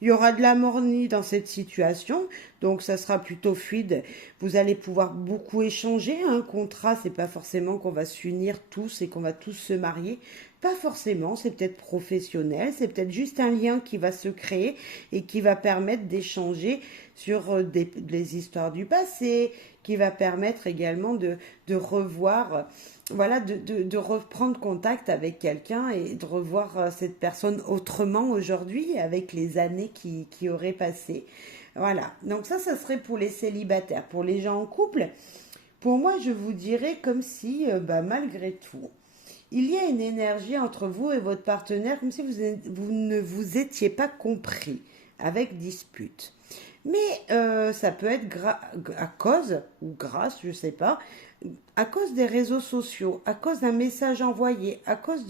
Il y aura de l'harmonie dans cette situation, donc ça sera plutôt fluide. Vous allez pouvoir beaucoup échanger. Un contrat, c'est pas forcément qu'on va s'unir tous et qu'on va tous se marier. Pas forcément, c'est peut-être professionnel, c'est peut-être juste un lien qui va se créer et qui va permettre d'échanger sur des histoires du passé, qui va permettre également de revoir, voilà, de reprendre contact avec quelqu'un et de revoir cette personne autrement aujourd'hui avec les années qui auraient passé. Voilà, donc ça serait pour les célibataires. Pour les gens en couple, pour moi, je vous dirais comme si, malgré tout, il y a une énergie entre vous et votre partenaire, comme si vous ne vous étiez pas compris, avec dispute. Mais ça peut être à cause, ou grâce, je ne sais pas, à cause des réseaux sociaux, à cause d'un message envoyé, à cause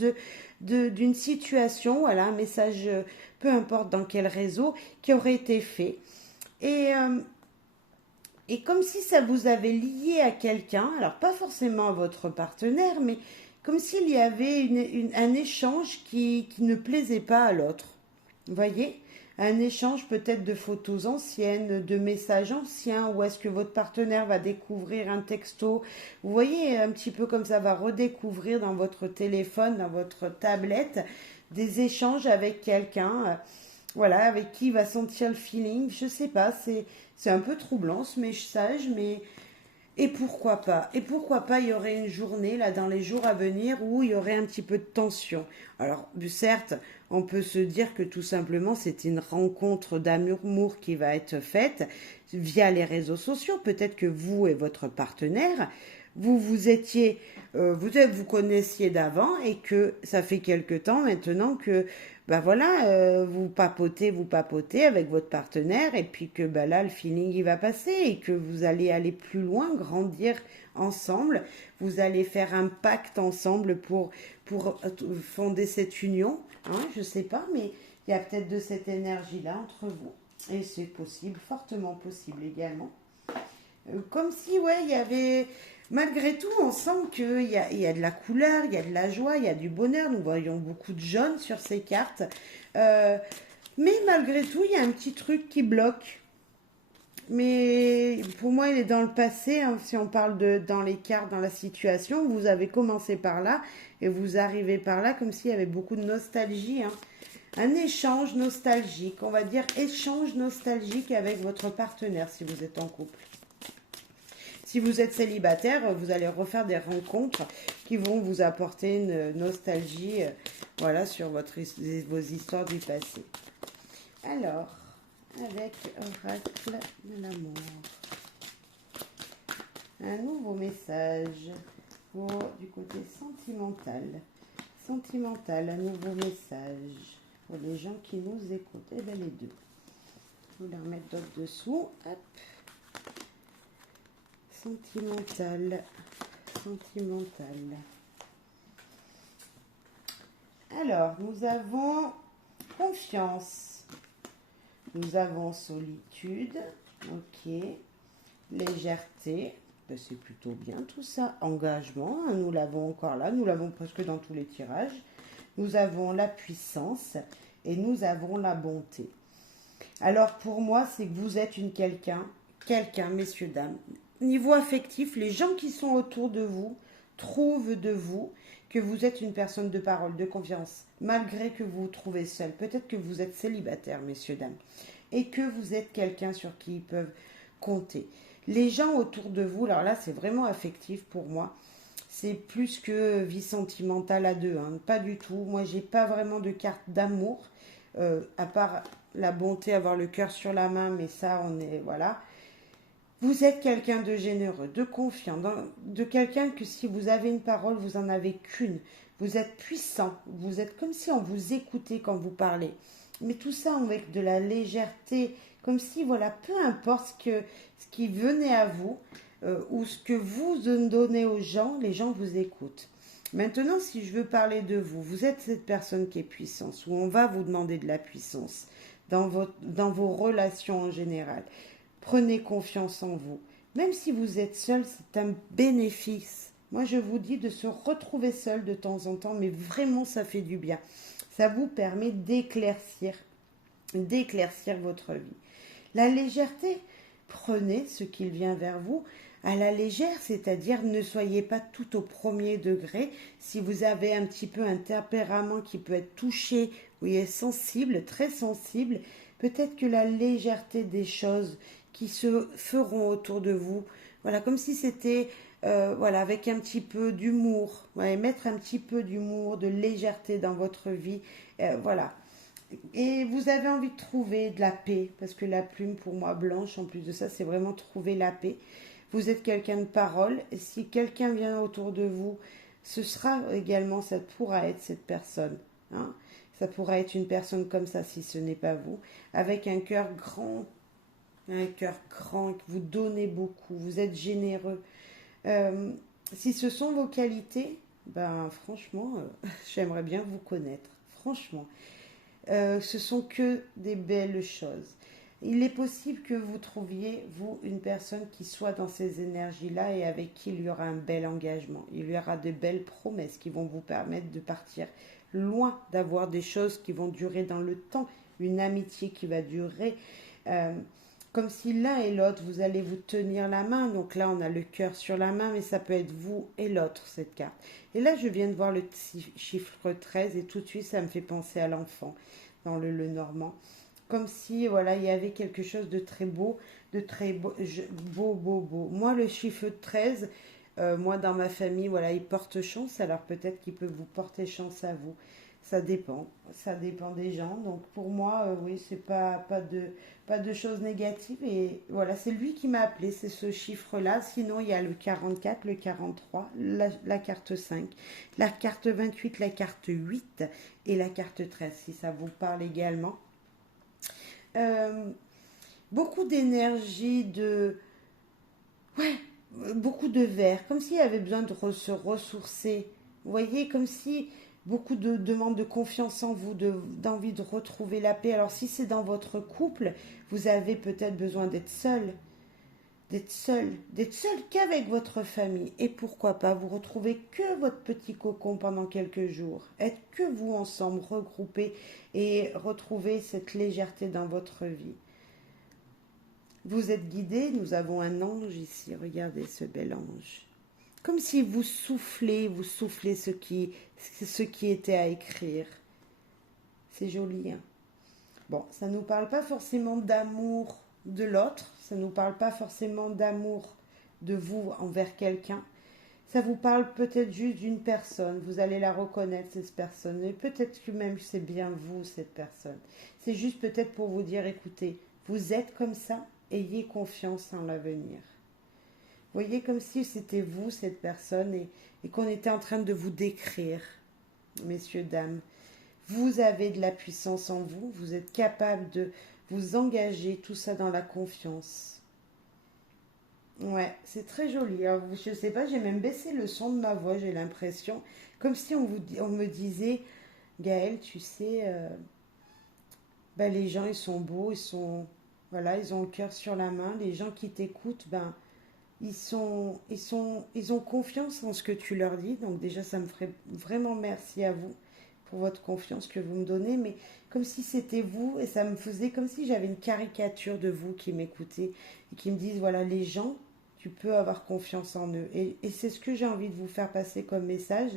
d'une situation, voilà, un message, peu importe dans quel réseau, qui aurait été fait. Et comme si ça vous avait lié à quelqu'un, alors pas forcément à votre partenaire, mais comme s'il y avait un échange qui ne plaisait pas à l'autre. Vous voyez? un échange peut-être de photos anciennes, de messages anciens, ou est-ce que votre partenaire va découvrir un texto, vous voyez, un petit peu comme ça, va redécouvrir dans votre téléphone, dans votre tablette, des échanges avec quelqu'un, voilà, avec qui il va sentir le feeling, je sais pas, c'est un peu troublant ce message, mais et pourquoi pas? Et pourquoi pas, il y aurait une journée, là, dans les jours à venir, où il y aurait un petit peu de tension. Alors, certes, on peut se dire que tout simplement, c'est une rencontre d'amour qui va être faite via les réseaux sociaux. Peut-être que vous et votre partenaire, vous étiez, vous connaissiez d'avant et que ça fait quelque temps maintenant que bah voilà, vous papotez avec votre partenaire et puis que bah là le feeling il va passer et que vous allez aller plus loin, grandir ensemble, vous allez faire un pacte ensemble pour fonder cette union, hein, je sais pas, mais il y a peut-être de cette énergie là entre vous et c'est possible, fortement possible également. Comme si, ouais, il y avait. Malgré tout, on sent il y a de la couleur, il y a de la joie, il y a du bonheur. Nous voyons beaucoup de jaune sur ces cartes. Euh, mais malgré tout, il y a un petit truc qui bloque. Mais pour moi, il est dans le passé. Hein, si on parle de dans les cartes, dans la situation, vous avez commencé par là et vous arrivez par là comme s'il y avait beaucoup de nostalgie. Hein. Un échange nostalgique, on va dire échange nostalgique avec votre partenaire si vous êtes en couple. Si vous êtes célibataire, vous allez refaire des rencontres qui vont vous apporter une nostalgie, voilà, sur vos histoires du passé. Alors, avec Oracle de l'amour, un nouveau message du côté sentimental. Sentimental, un nouveau message pour les gens qui nous écoutent. Eh bien, les deux. Je vais les remettre d'autres dessous. Hop. Sentimental. Sentimental. Alors, nous avons confiance. Nous avons solitude. Ok. Légèreté. Ben, c'est plutôt bien tout ça. Engagement. Nous l'avons encore là. Nous l'avons presque dans tous les tirages. Nous avons la puissance. Et nous avons la bonté. Alors, pour moi, c'est que vous êtes quelqu'un, messieurs, dames. Niveau affectif, les gens qui sont autour de vous trouvent de vous que vous êtes une personne de parole, de confiance, malgré que vous vous trouvez seul. Peut-être que vous êtes célibataire, messieurs, dames, et que vous êtes quelqu'un sur qui ils peuvent compter. Les gens autour de vous, alors là, c'est vraiment affectif pour moi. C'est plus que vie sentimentale à deux, hein. Pas du tout. Moi, j'ai pas vraiment de carte d'amour, à part la bonté, avoir le cœur sur la main, mais ça, on est, voilà. Vous êtes quelqu'un de généreux, de confiant, de quelqu'un que si vous avez une parole, vous en avez qu'une. Vous êtes puissant, vous êtes comme si on vous écoutait quand vous parlez. Mais tout ça avec de la légèreté, comme si, voilà, peu importe ce qui venait à vous ou ce que vous donnez aux gens, les gens vous écoutent. Maintenant, si je veux parler de vous, vous êtes cette personne qui est puissance, où on va vous demander de la puissance dans vos relations en général. Prenez confiance en vous. Même si vous êtes seul, c'est un bénéfice. Moi, je vous dis de se retrouver seul de temps en temps, mais vraiment, ça fait du bien. Ça vous permet d'éclaircir votre vie. La légèreté, prenez ce qui vient vers vous à la légère, c'est-à-dire ne soyez pas tout au premier degré. Si vous avez un petit peu un tempérament qui peut être touché, oui, sensible, très sensible, peut-être que la légèreté des choses qui se feront autour de vous, voilà, comme si c'était, voilà, avec un petit peu d'humour, ouais, mettre un petit peu d'humour, de légèreté dans votre vie, voilà. Et vous avez envie de trouver de la paix, parce que la plume pour moi blanche, en plus de ça, c'est vraiment trouver la paix. Vous êtes quelqu'un de parole, et si quelqu'un vient autour de vous, ce sera également, ça pourra être cette personne. Hein. Ça pourra être une personne comme ça si ce n'est pas vous, avec un cœur grand, que vous donnez beaucoup, vous êtes généreux. Euh, si ce sont vos qualités, ben franchement, j'aimerais bien vous connaître. Franchement, ce sont que des belles choses. Il est possible que vous trouviez, vous, une personne qui soit dans ces énergies-là et avec qui il y aura un bel engagement. Il y aura de belles promesses qui vont vous permettre de partir loin, d'avoir des choses qui vont durer dans le temps, une amitié qui va durer. Euh, Comme si l'un et l'autre, vous allez vous tenir la main. Donc là, on a le cœur sur la main, mais ça peut être vous et l'autre, cette carte. Et là, je viens de voir le chiffre 13 et tout de suite, ça me fait penser à l'enfant dans le normand. Comme si, voilà, il y avait quelque chose de très beau, de très beau, beau. Moi, le chiffre 13, moi, dans ma famille, voilà, il porte chance. Alors peut-être qu'il peut vous porter chance à vous. Ça dépend des gens. Donc pour moi, oui, c'est pas de choses négatives. Et voilà, c'est lui qui m'a appelé, c'est ce chiffre-là. Sinon, il y a le 44, le 43, la carte 5, la carte 28, la carte 8 et la carte 13, si ça vous parle également. Euh, Beaucoup d'énergie, ouais, beaucoup de verre, comme s'il avait besoin de se ressourcer. Vous voyez, comme si beaucoup de demandes de confiance en vous, d'envie de retrouver la paix. Alors si c'est dans votre couple, vous avez peut-être besoin d'être seul qu'avec votre famille. Et pourquoi pas vous retrouver que votre petit cocon pendant quelques jours, être que vous ensemble, regroupés et retrouver cette légèreté dans votre vie. Vous êtes guidé, nous avons un ange ici, regardez ce bel ange. Comme si vous soufflez ce qui était à écrire. C'est joli, hein? Bon, ça ne nous parle pas forcément d'amour de l'autre, ça ne nous parle pas forcément d'amour de vous envers quelqu'un. Ça vous parle peut-être juste d'une personne, vous allez la reconnaître, cette personne, et peut-être que même c'est bien vous, cette personne. C'est juste peut-être pour vous dire, écoutez, vous êtes comme ça, ayez confiance en l'avenir. Vous voyez comme si c'était vous, cette personne, et qu'on était en train de vous décrire, messieurs, dames. Vous avez de la puissance en vous, vous êtes capable de vous engager, tout ça dans la confiance. Ouais, c'est très joli. Alors, je ne sais pas, j'ai même baissé le son de ma voix, j'ai l'impression. Comme si on me disait, Gaëlle, tu sais, ben, les gens, ils sont beaux, voilà, ils ont le cœur sur la main. Les gens qui t'écoutent, ben, ils ont confiance en ce que tu leur dis. Donc déjà, ça me ferait vraiment merci à vous pour votre confiance que vous me donnez. Mais comme si c'était vous, et ça me faisait comme si j'avais une caricature de vous qui m'écoutez et qui me disent, voilà, les gens, tu peux avoir confiance en eux. Et c'est ce que j'ai envie de vous faire passer comme message.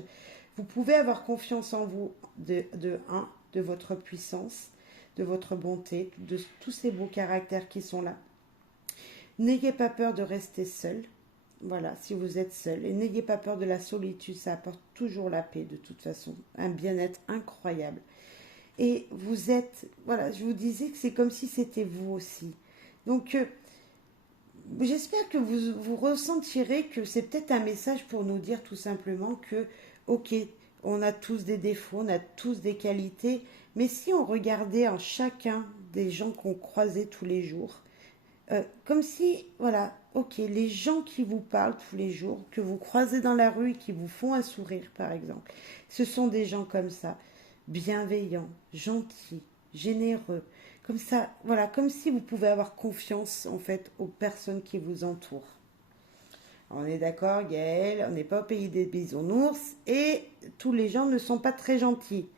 Vous pouvez avoir confiance en vous de votre puissance, de votre bonté, de tous ces beaux caractères qui sont là. N'ayez pas peur de rester seul. Voilà, si vous êtes seul. Et n'ayez pas peur de la solitude, ça apporte toujours la paix de toute façon. Un bien-être incroyable. Et vous êtes, voilà, je vous disais que c'est comme si c'était vous aussi. Donc, j'espère que vous ressentirez que c'est peut-être un message pour nous dire tout simplement que, ok, on a tous des défauts, on a tous des qualités, mais si on regardait en chacun des gens qu'on croisait tous les jours, comme si, voilà, ok, les gens qui vous parlent tous les jours, que vous croisez dans la rue et qui vous font un sourire, par exemple, ce sont des gens comme ça, bienveillants, gentils, généreux, comme ça, voilà, comme si vous pouvez avoir confiance, en fait, aux personnes qui vous entourent. On est d'accord, Gaëlle, on n'est pas au pays des bisounours et tous les gens ne sont pas très gentils.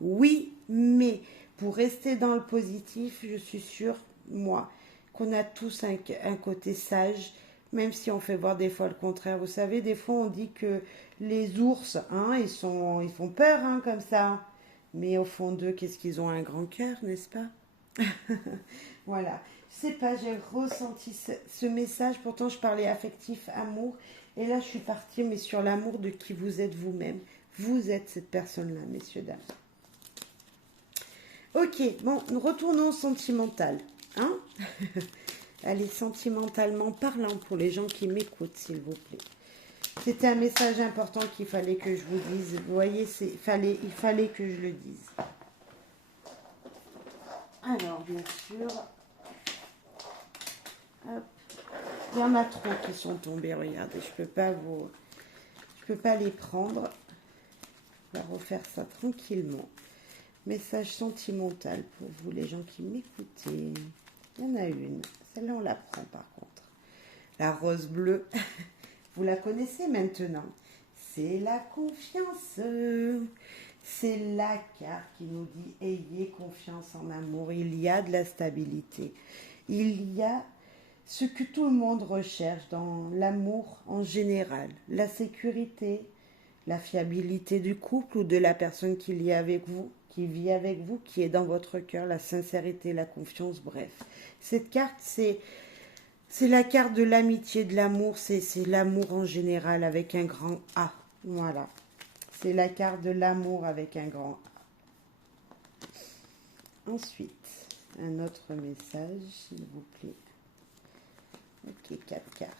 Oui, mais pour rester dans le positif, je suis sûre, moi, qu'on a tous un côté sage, même si on fait voir des fois le contraire. Vous savez, des fois on dit que les ours, hein, ils font peur, hein, comme ça. Mais au fond d'eux, qu'est-ce qu'ils ont un grand cœur, n'est-ce pas? Voilà. Je sais pas, j'ai ressenti ce message. Pourtant, je parlais affectif, amour. Et là, je suis partie, mais sur l'amour de qui vous êtes vous-même. Vous êtes cette personne-là, messieurs, dames. Ok, bon, nous retournons au sentimental. Hein? Allez, sentimentalement parlant pour les gens qui m'écoutent, s'il vous plaît. C'était un message important qu'il fallait que je vous dise. Vous voyez, il fallait que je le dise. Alors, bien sûr, hop. Il y en a trop qui sont tombés, regardez, je peux pas les prendre. On va refaire ça tranquillement. Message sentimental pour vous, les gens qui m'écoutez. Il y en a une. Celle-là, on la prend par contre. La rose bleue. Vous la connaissez maintenant. C'est la confiance. C'est la carte qui nous dit ayez confiance en amour. Il y a de la stabilité. Il y a ce que tout le monde recherche dans l'amour en général. La sécurité, la fiabilité du couple ou de la personne qui vit avec vous, qui est dans votre cœur, la sincérité, la confiance, bref. Cette carte, c'est la carte de l'amitié, de l'amour, c'est l'amour en général avec un grand A. Voilà. C'est la carte de l'amour avec un grand A. Ensuite, un autre message, s'il vous plaît. Ok, 4 cartes.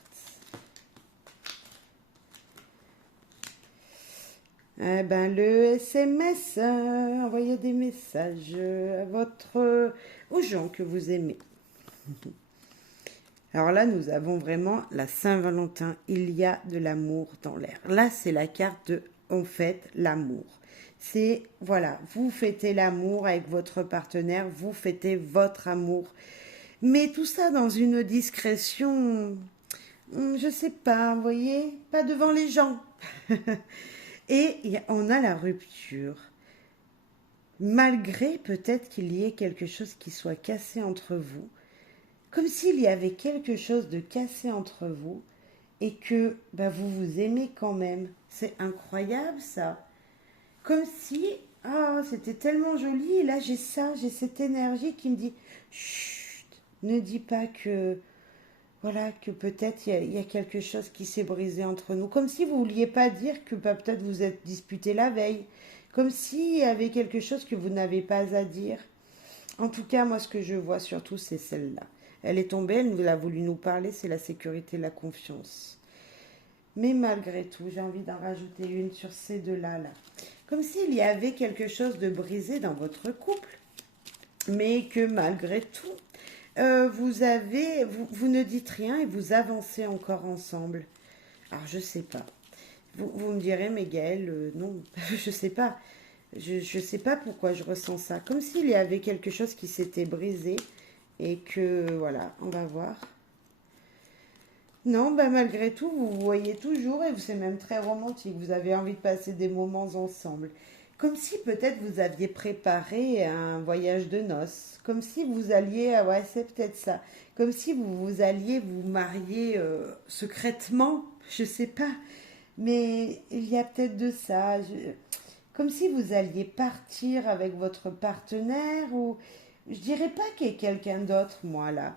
Eh ben, le SMS, envoyez des messages aux gens que vous aimez. Alors là, nous avons vraiment la Saint-Valentin. Il y a de l'amour dans l'air. Là, c'est la carte de on fête l'amour. C'est, voilà, vous fêtez l'amour avec votre partenaire, vous fêtez votre amour. Mais tout ça dans une discrétion, je sais pas, vous voyez, pas devant les gens. Et on a la rupture. Malgré peut-être qu'il y ait quelque chose qui soit cassé entre vous, comme s'il y avait quelque chose de cassé entre vous et que vous vous aimez quand même. C'est incroyable ça. Comme si, c'était tellement joli, et là j'ai cette énergie qui me dit, chut, ne dis pas que, voilà, que peut-être il y a quelque chose qui s'est brisé entre nous. Comme si vous vouliez pas dire que peut-être vous êtes disputé la veille. Comme s'il y avait quelque chose que vous n'avez pas à dire. En tout cas, moi, ce que je vois surtout, c'est celle-là. Elle est tombée, elle a voulu nous parler, c'est la sécurité, la confiance. Mais malgré tout, j'ai envie d'en rajouter une sur ces deux-là. Là. Comme s'il y avait quelque chose de brisé dans votre couple, mais que malgré tout, vous ne dites rien et vous avancez encore ensemble. Alors, je sais pas. Vous me direz, mais Gaëlle, non, je sais pas. Je sais pas pourquoi je ressens ça. Comme s'il y avait quelque chose qui s'était brisé et que, voilà, on va voir. Non, malgré tout, vous vous voyez toujours et c'est même très romantique. Vous avez envie de passer des moments ensemble. Comme si peut-être vous aviez préparé un voyage de noces. Comme si vous alliez, ouais, c'est peut-être ça. Comme si vous alliez vous marier secrètement, je sais pas. Mais il y a peut-être de ça. Comme si vous alliez partir avec votre partenaire ou je dirais pas qu'il y ait quelqu'un d'autre, moi, là.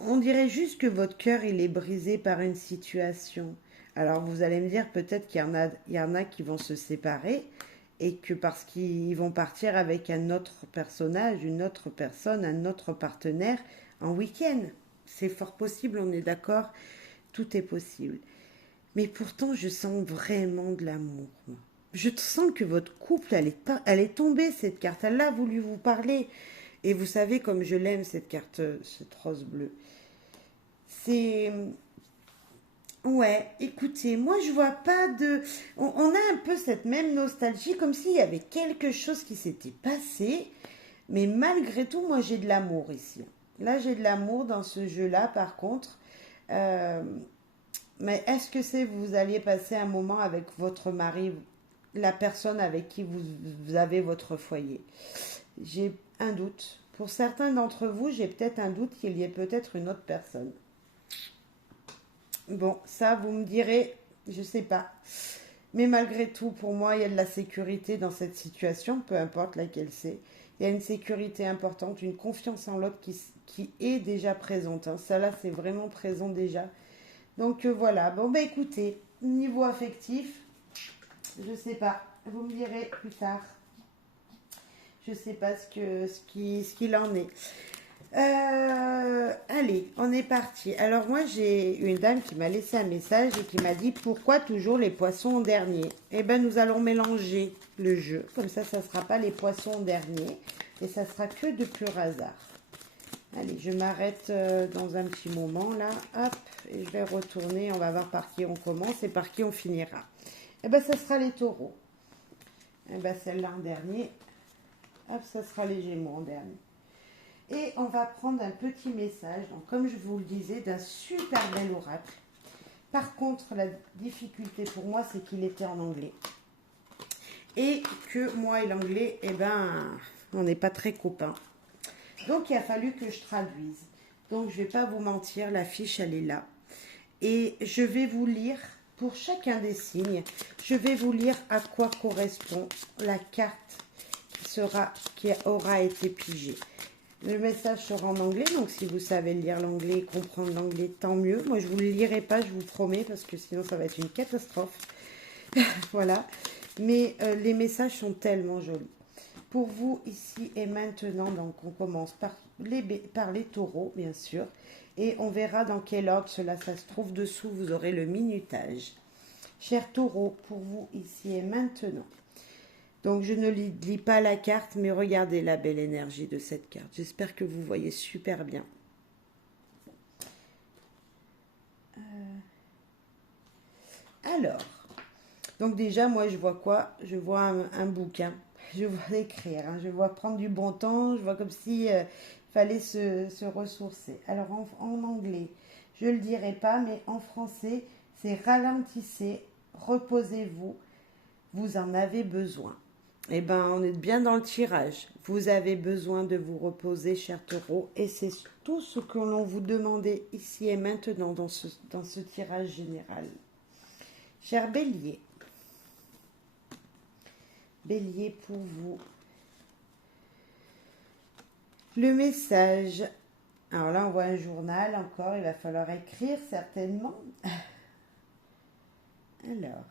On dirait juste que votre cœur, il est brisé par une situation. Alors, vous allez me dire peut-être il y en a qui vont se séparer et que parce qu'ils vont partir avec un autre personnage, une autre personne, un autre partenaire en week-end. C'est fort possible, on est d'accord, tout est possible. Mais pourtant, je sens vraiment de l'amour, moi. Je sens que votre couple, elle est tombée, cette carte. Elle a voulu vous parler. Et vous savez comme je l'aime, cette carte, cette rose bleue. C'est... Ouais, écoutez, moi je vois pas de... On a un peu cette même nostalgie, comme s'il y avait quelque chose qui s'était passé. Mais malgré tout, moi j'ai de l'amour ici. Là, j'ai de l'amour dans ce jeu-là, par contre. Euh, mais est-ce que vous alliez passer un moment avec votre mari, la personne avec qui vous avez votre foyer? J'ai un doute. Pour certains d'entre vous, j'ai peut-être un doute qu'il y ait peut-être une autre personne. Bon, ça, vous me direz, je sais pas. Mais malgré tout, pour moi, il y a de la sécurité dans cette situation, peu importe laquelle c'est. Il y a une sécurité importante, une confiance en l'autre qui est déjà présente. Hein. Ça, là, c'est vraiment présent déjà. Donc, voilà. Bon, écoutez, niveau affectif, je sais pas. Vous me direz plus tard. Je sais pas ce qu'il en est. Allez, on est parti. Alors moi, j'ai une dame qui m'a laissé un message et qui m'a dit pourquoi toujours les poissons en dernier. Eh ben, nous allons mélanger le jeu. Comme ça ne sera pas les poissons en dernier et ça sera que de pur hasard. Allez, je m'arrête dans un petit moment là. Hop, et je vais retourner. On va voir par qui on commence et par qui on finira. Eh ben, ça sera les taureaux. Eh ben, celle-là en dernier. Hop, ça sera les Gémeaux en dernier. Et on va prendre un petit message, donc comme je vous le disais, d'un super bel oracle. Par contre, la difficulté pour moi, c'est qu'il était en anglais. et que moi et l'anglais, eh ben, on n'est pas très copains. Donc il a fallu que je traduise. Donc je vais pas vous mentir, la fiche elle est là. Et je vais vous lire, pour chacun des signes, je vais vous lire à quoi correspond la carte qui aura été pigée. Le message sera en anglais, donc si vous savez lire l'anglais et comprendre l'anglais, tant mieux. Moi je ne vous le lirai pas, je vous promets, parce que sinon ça va être une catastrophe. Voilà. Mais les messages sont tellement jolis. Pour vous, ici et maintenant, donc on commence par les taureaux, bien sûr. Et on verra dans quel ordre cela ça se trouve. Dessous, vous aurez le minutage. Cher taureau, pour vous, ici et maintenant. Donc je ne lis pas la carte, mais regardez la belle énergie de cette carte. J'espère que vous voyez super bien. Alors, donc déjà, moi, je vois quoi? Je vois un bouquin. Je vois écrire, hein. Je vois prendre du bon temps. Je vois comme si fallait se ressourcer. Alors, en anglais, je ne le dirai pas, mais en français, c'est ralentissez, reposez-vous, vous en avez besoin. Eh bien, on est bien dans le tirage. Vous avez besoin de vous reposer, cher taureau, et c'est tout ce que l'on vous demandait ici et maintenant dans ce tirage général. Cher bélier, bélier pour vous. Le message. Alors là, on voit un journal encore, il va falloir écrire certainement. Alors,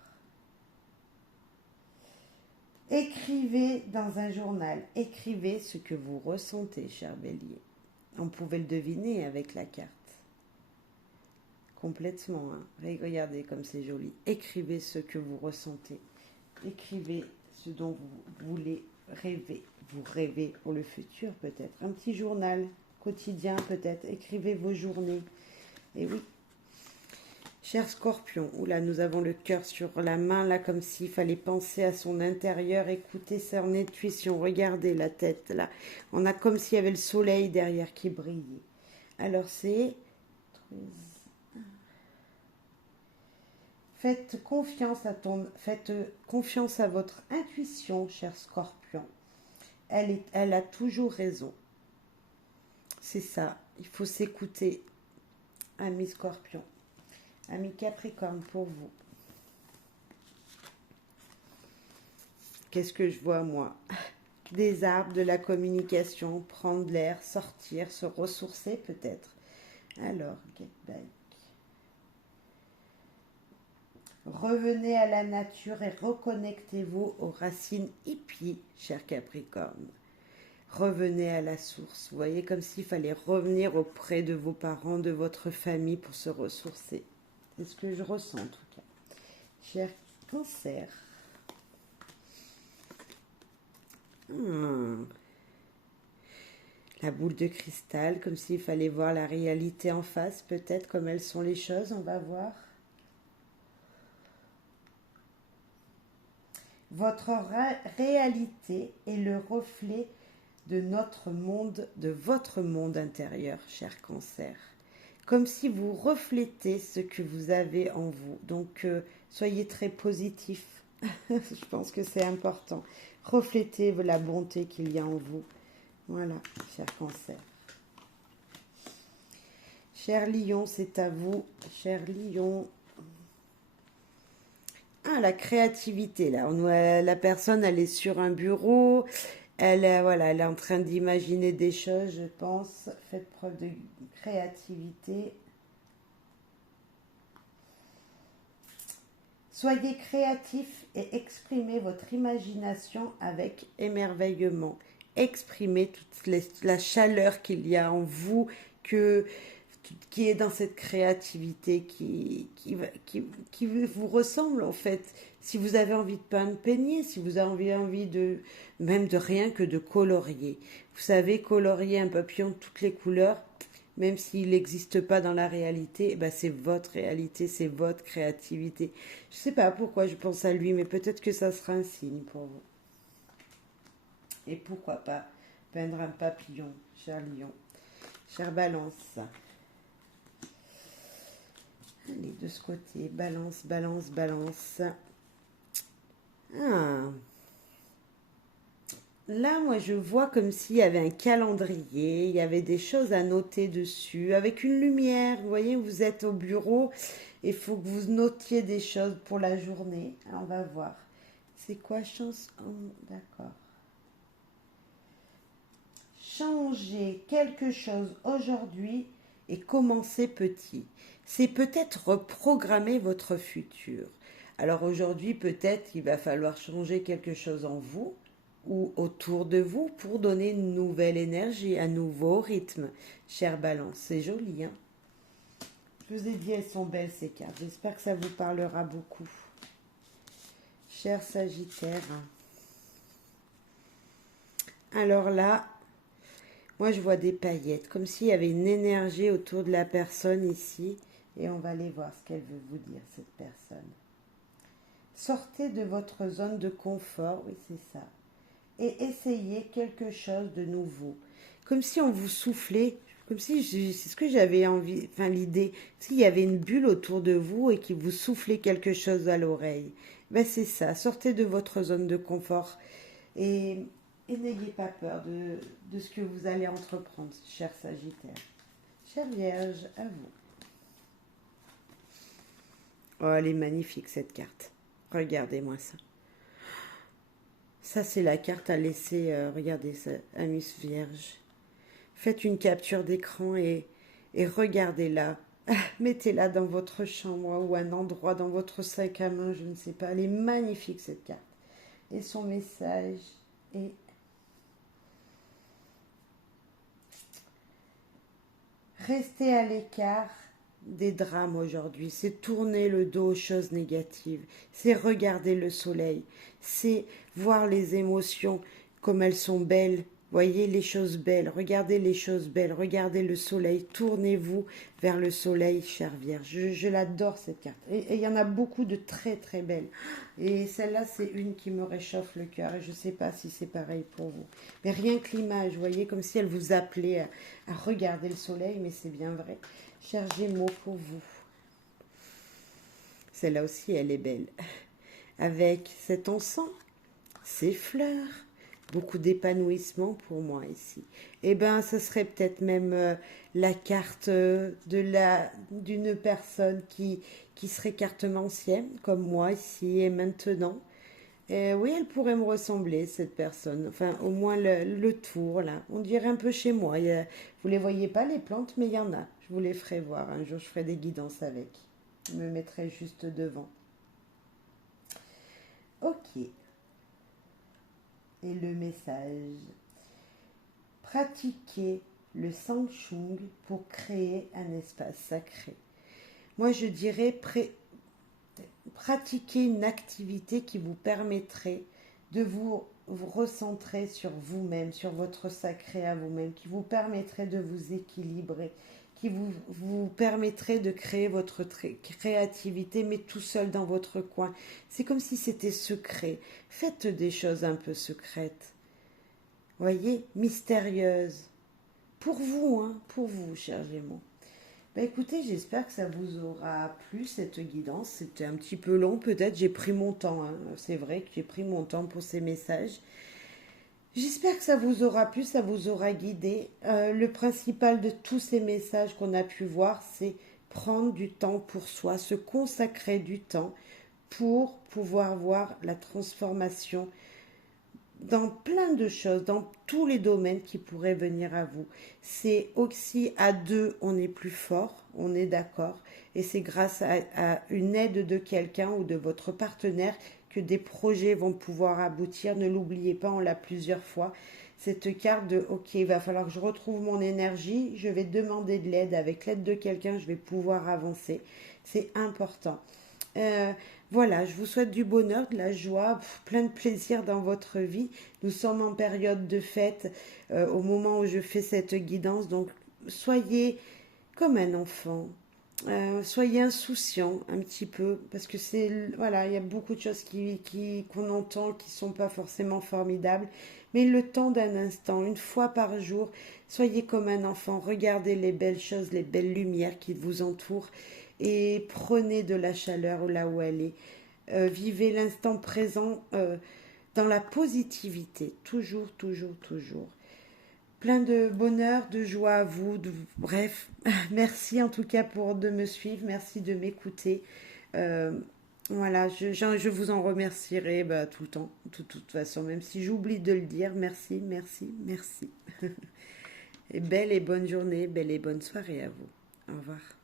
écrivez dans un journal, écrivez ce que vous ressentez, cher bélier. On pouvait le deviner avec la carte. Complètement, hein. Regardez comme c'est joli. Écrivez ce que vous ressentez. Écrivez ce dont vous voulez rêver. Vous rêvez pour le futur peut-être. Un petit journal quotidien peut-être. Écrivez vos journées. Et oui. Cher Scorpion, oula, nous avons le cœur sur la main, là, comme s'il fallait penser à son intérieur, écouter son intuition, regardez la tête, là. On a comme s'il y avait le soleil derrière qui brillait. Alors c'est... Faites confiance à votre intuition, cher Scorpion. Elle a toujours raison. C'est ça, il faut s'écouter, ami Scorpion. Ami Capricorne, pour vous. Qu'est-ce que je vois, moi? Des arbres, de la communication, prendre l'air, sortir, se ressourcer peut-être. Alors, get back. Revenez à la nature et reconnectez-vous aux racines hippies, cher Capricorne. Revenez à la source. Vous voyez, comme s'il fallait revenir auprès de vos parents, de votre famille pour se ressourcer. C'est ce que je ressens en tout cas. Cher Cancer. La boule de cristal, comme s'il fallait voir la réalité en face, peut-être comme elles sont les choses, on va voir. Votre réalité est le reflet de notre monde, de votre monde intérieur, cher Cancer. Comme si vous reflétez ce que vous avez en vous. Donc, soyez très positif. Je pense que c'est important. Reflétez la bonté qu'il y a en vous. Voilà, cher Cancer. Cher Lion, c'est à vous. Cher Lion. Ah, la créativité, là. La personne, elle est sur un bureau. Voilà, elle est en train d'imaginer des choses, je pense. Faites preuve de créativité. Soyez créatif et exprimez votre imagination avec émerveillement. Exprimez toute la chaleur qu'il y a en vous, qui est dans cette créativité qui vous ressemble en fait. Si vous avez envie de peindre, peignez. Si vous avez envie même de rien que de colorier. Vous savez, colorier un papillon de toutes les couleurs, même s'il n'existe pas dans la réalité, ben c'est votre réalité, c'est votre créativité. Je ne sais pas pourquoi je pense à lui, mais peut-être que ça sera un signe pour vous. Et pourquoi pas peindre un papillon, cher lion, cher balance. Allez, de ce côté, balance, balance, balance. Ah, Là, moi, je vois comme s'il y avait un calendrier, il y avait des choses à noter dessus, avec une lumière. Vous voyez, vous êtes au bureau, il faut que vous notiez des choses pour la journée. Alors, on va voir. C'est quoi chance? Oh, d'accord. Changer quelque chose aujourd'hui et commencer petit. C'est peut-être reprogrammer votre futur. Alors aujourd'hui, peut-être qu'il va falloir changer quelque chose en vous ou autour de vous pour donner une nouvelle énergie, un nouveau rythme. Cher Balance, c'est joli, hein? Je vous ai dit, elles sont belles ces cartes. J'espère que ça vous parlera beaucoup. Cher Sagittaire. Alors là, moi, je vois des paillettes, comme s'il y avait une énergie autour de la personne ici. Et on va aller voir ce qu'elle veut vous dire, cette personne. Sortez de votre zone de confort, oui, c'est ça. Et essayez quelque chose de nouveau. Comme si on vous soufflait, comme si, c'est ce que j'avais envie, enfin l'idée, s'il y avait une bulle autour de vous et qui vous soufflait quelque chose à l'oreille. Ben c'est ça, sortez de votre zone de confort et, et n'ayez pas peur de ce que vous allez entreprendre, cher Sagittaire. Chère Vierge, à vous. Oh, elle est magnifique cette carte. Regardez-moi ça. Ça, c'est la carte à laisser. Regardez ça, Amis Vierge. Faites une capture d'écran et regardez-la. Mettez-la dans votre chambre ou un endroit dans votre sac à main, je ne sais pas. Elle est magnifique cette carte. Et son message est restez à l'écart des drames aujourd'hui. C'est tourner le dos aux choses négatives. C'est regarder le soleil. C'est voir les émotions comme elles sont belles. Voyez les choses belles, regardez les choses belles, regardez le soleil, tournez-vous vers le soleil, chère Vierge. Je l'adore cette carte. Et il y en a beaucoup de très très belles. Et celle-là, c'est une qui me réchauffe le cœur. Et je ne sais pas si c'est pareil pour vous. Mais rien que l'image, vous voyez, comme si elle vous appelait à regarder le soleil, mais c'est bien vrai. Cher Gémeaux, pour vous. Celle-là aussi, elle est belle. Avec cet encens, ces fleurs, beaucoup d'épanouissement pour moi ici. Eh bien, ce serait peut-être même la carte d'une personne qui serait cartomancienne, comme moi ici et maintenant. Et oui, elle pourrait me ressembler, cette personne. Enfin, au moins le tour, là. On dirait un peu chez moi. Vous les voyez pas, les plantes, mais il y en a. Je vous les ferai voir. Un jour, je ferai des guidances avec. Je me mettrai juste devant. Ok. Et le message. Pratiquez le Sang Chung pour créer un espace sacré. Moi, je dirais pratiquer une activité qui vous permettrait de vous recentrer sur vous-même, sur votre sacré à vous-même, qui vous permettrait de vous équilibrer, qui vous permettrait de créer votre créativité, mais tout seul dans votre coin. C'est comme si c'était secret. Faites des choses un peu secrètes. Voyez, mystérieuses. Pour vous, hein, pour vous, chers Gémeaux. Bah écoutez, j'espère que ça vous aura plu cette guidance. C'était un petit peu long, peut-être. J'ai pris mon temps, hein. C'est vrai que j'ai pris mon temps pour ces messages. J'espère que ça vous aura plu, ça vous aura guidé. Le principal de tous ces messages qu'on a pu voir, c'est prendre du temps pour soi, se consacrer du temps pour pouvoir voir la transformation dans plein de choses, dans tous les domaines qui pourraient venir à vous. C'est aussi à deux, on est plus fort, on est d'accord, et c'est grâce à une aide de quelqu'un ou de votre partenaire que des projets vont pouvoir aboutir. Ne l'oubliez pas, on l'a plusieurs fois. Cette carte de OK, il va falloir que je retrouve mon énergie, je vais demander de l'aide, avec l'aide de quelqu'un, je vais pouvoir avancer. C'est important. Euh, voilà, je vous souhaite du bonheur, de la joie, plein de plaisir dans votre vie. Nous sommes en période de fête au moment où je fais cette guidance, donc soyez comme un enfant. Soyez insouciant un petit peu parce que c'est voilà, il y a beaucoup de choses qu'on entend qui sont pas forcément formidables, mais le temps d'un instant, une fois par jour, soyez comme un enfant, regardez les belles choses, les belles lumières qui vous entourent et prenez de la chaleur là où elle est. Vivez l'instant présent dans la positivité, toujours, toujours, toujours. Plein de bonheur, de joie à vous. Bref, merci en tout cas pour de me suivre, merci de m'écouter. Euh, voilà, je vous en remercierai bah, tout le temps, de toute façon, même si j'oublie de le dire. Merci, merci, merci. Et belle et bonne journée, belle et bonne soirée à vous. Au revoir.